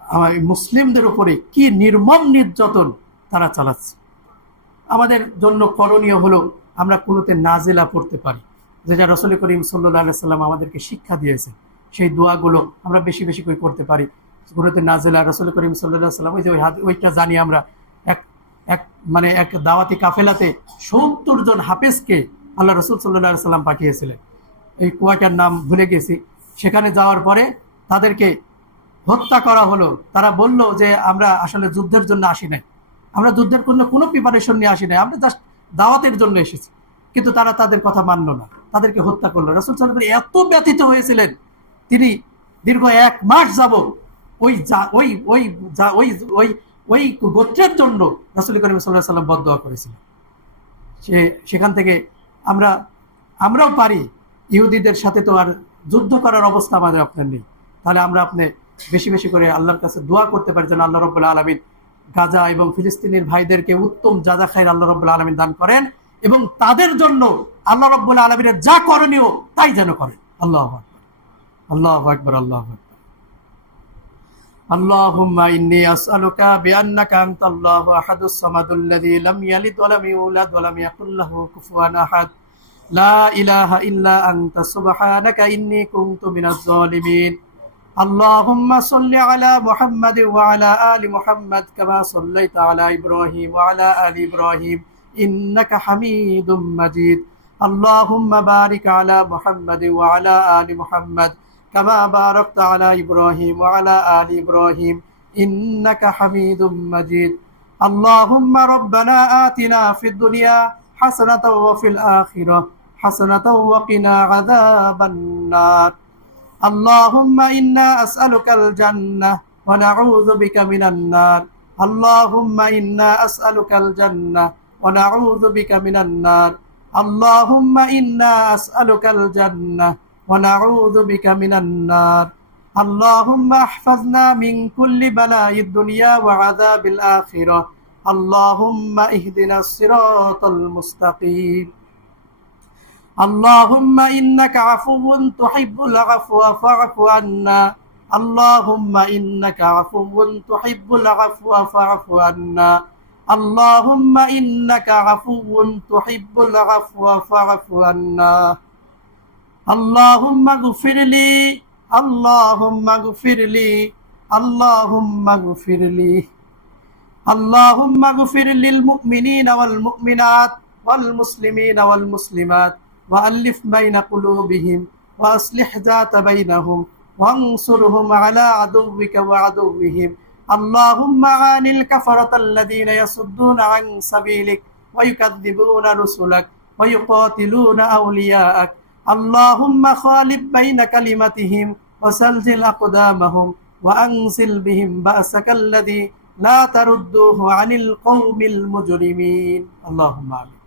আমার মুসলিমদের উপরে কি নির্মম নির্যাতন তারা চালাচ্ছে। আমাদের জন্য করণীয় হলো আমরা কোনোতে নাজেলা পড়তে পারি, যেটা রাসূল করিম সাল্লাল্লাহু আলাইহি ওয়াসাল্লাম আমাদেরকে শিক্ষা দিয়েছে। সেই দোয়াগুলো আমরা বেশি বেশি করে করতে পারি। কোনোতে নাজেলা রাসূল করিম সাল্লাল্লাহু আলাইহি ওয়াসাল্লাম ওইটা জানি আমরা, এক দাওয়াতি কাফেলাতে 70 জন হাফেজকে আল্লাহ রাসূল সাল্লাল্লাহু আলাইহি ওয়াসাল্লাম পাঠিয়েছিলেন। এই কুয়াটার নাম ভুলে গেছি। সেখানে যাওয়ার পরে তাদেরকে হত্যা করা হলো। তারা বলল যে আমরা আসলে যুদ্ধের জন্য আসি নাই, আমরা যুদ্ধের কোনো প্রিপারেশন নিয়ে আসি নাই, আমরা জাস্ট দাওয়াতের জন্য এসেছি। কিন্তু তারা তাদের কথা মানল না, তাদেরকে হত্যা করলো। রাসূল সাল্লাল্লাহু আলাইহি ওয়াসাল্লাম এত ব্যথিত হয়েছিলেন, তিনি দীর্ঘ 1 মাস যাবত ওই গোত্রের জন্য রাসূল করিম সাল্লাল্লাহু আলাইহি ওয়াসাল্লাম বদদোয়া করেছিলেন। সেখান থেকে আমরাও পারি। ইহুদিদের সাথে তো আর যুদ্ধ করার অবস্থা আমাদের আপনার নেই। তাহলে আমরা আপনি বেশি বেশি করে আল্লাহর কাছে দোয়া করতে পারি যেন আল্লাহ রাব্বুল আলামিন গাজা এবং ফিলিস্তিনের ভাইদেরকে উত্তম যাজা খায়ের আল্লাহ রাব্বুল আলামিন দান করেন এবং তাদের জন্য আল্লাহ রাব্বুল আলামিনের যা করণীয় তাই যেন করেন। আল্লাহু আকবার, আল্লাহু আকবার, আল্লাহু আকবার। আল্লাহুম্মা ইন্নী আসআলুকা বিআন্নাকা আনতাল্লাহু আহাদুস সামাদুল্লাযী লাম ইয়ালিদ ওয়া লাম ইউলাদ ওয়া লাম ইয়াকুল লাহু কুফুয়ান আহাদ। লা ইলাহা ইল্লা আনতা সুবহানাকা ইন্নী কুনতু মিনাজ জালিমিন। اللهم صل على محمد وعلى آل محمد كما صليت على إبراهيم وعلى آل إبراهيم إنك حميد مجيد اللهم بارك على محمد وعلى آل محمد كما باركت على إبراهيم وعلى آل إبراهيم إنك حميد مجيد اللهم ربنا آتنا في الدنيا حسنة وفي الآخرة حسنة وقنا عذاب النار اللهم إنا أسألك الجنة ونعوذ بك من النار اللهم إنا أسألك الجنة ونعوذ بك من النار اللهم إنا أسألك الجنة ونعوذ بك من النار اللهم احفظنا من كل بلاء الدنيا وعذاب الآخرة اللهم اهدنا الصراط المستقيم اللهم إنك عفو تحب العفو فاعف عنا اللهم إنك عفو تحب العفو فاعف عنا اللهم إنك عفو تحب العفو فاعف عنا اللهم اغفر لي اللهم اغفر لي اللهم اغفر لي اللهم اغفر للمؤمنين والمؤمنات والمسلمين والمسلمات وألف بين قلوبهم وأصلح ذات بينهم وانصرهم على عدوك وعدوهم اللهم عان الكفرة الذين يصدون عن سبيلك ويكذبون رسلك ويقاتلون أولياءك اللهم خالف بين كلمتهم وزلزل أقدامهم وأنزل بهم بأسك الذي لا تردوه عن القوم المجرمين اللهم آمين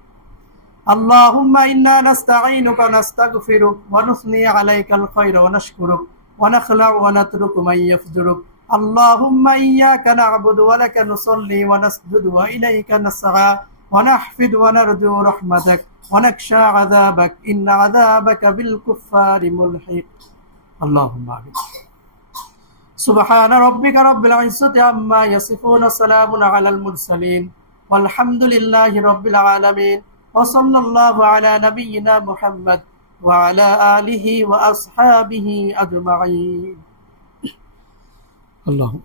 اللهم إنا نستعينك ونستغفرك ونثني عليك الخير ونشكرك ونخلع ونترك من يفجرك اللهم إياك نعبد ولك نصلي ونسجد وإليك نسعى ونحفد ونرجو رحمتك ونخشى عذابك إن عذابك بالكفار ملحق اللهم آمين سبحان ربك رب العزة عما يصفون سلام على المرسلين والحمد لله رب العالمين وصلى الله على نبينا محمد وعلى آله وأصحابه أجمعين اللهم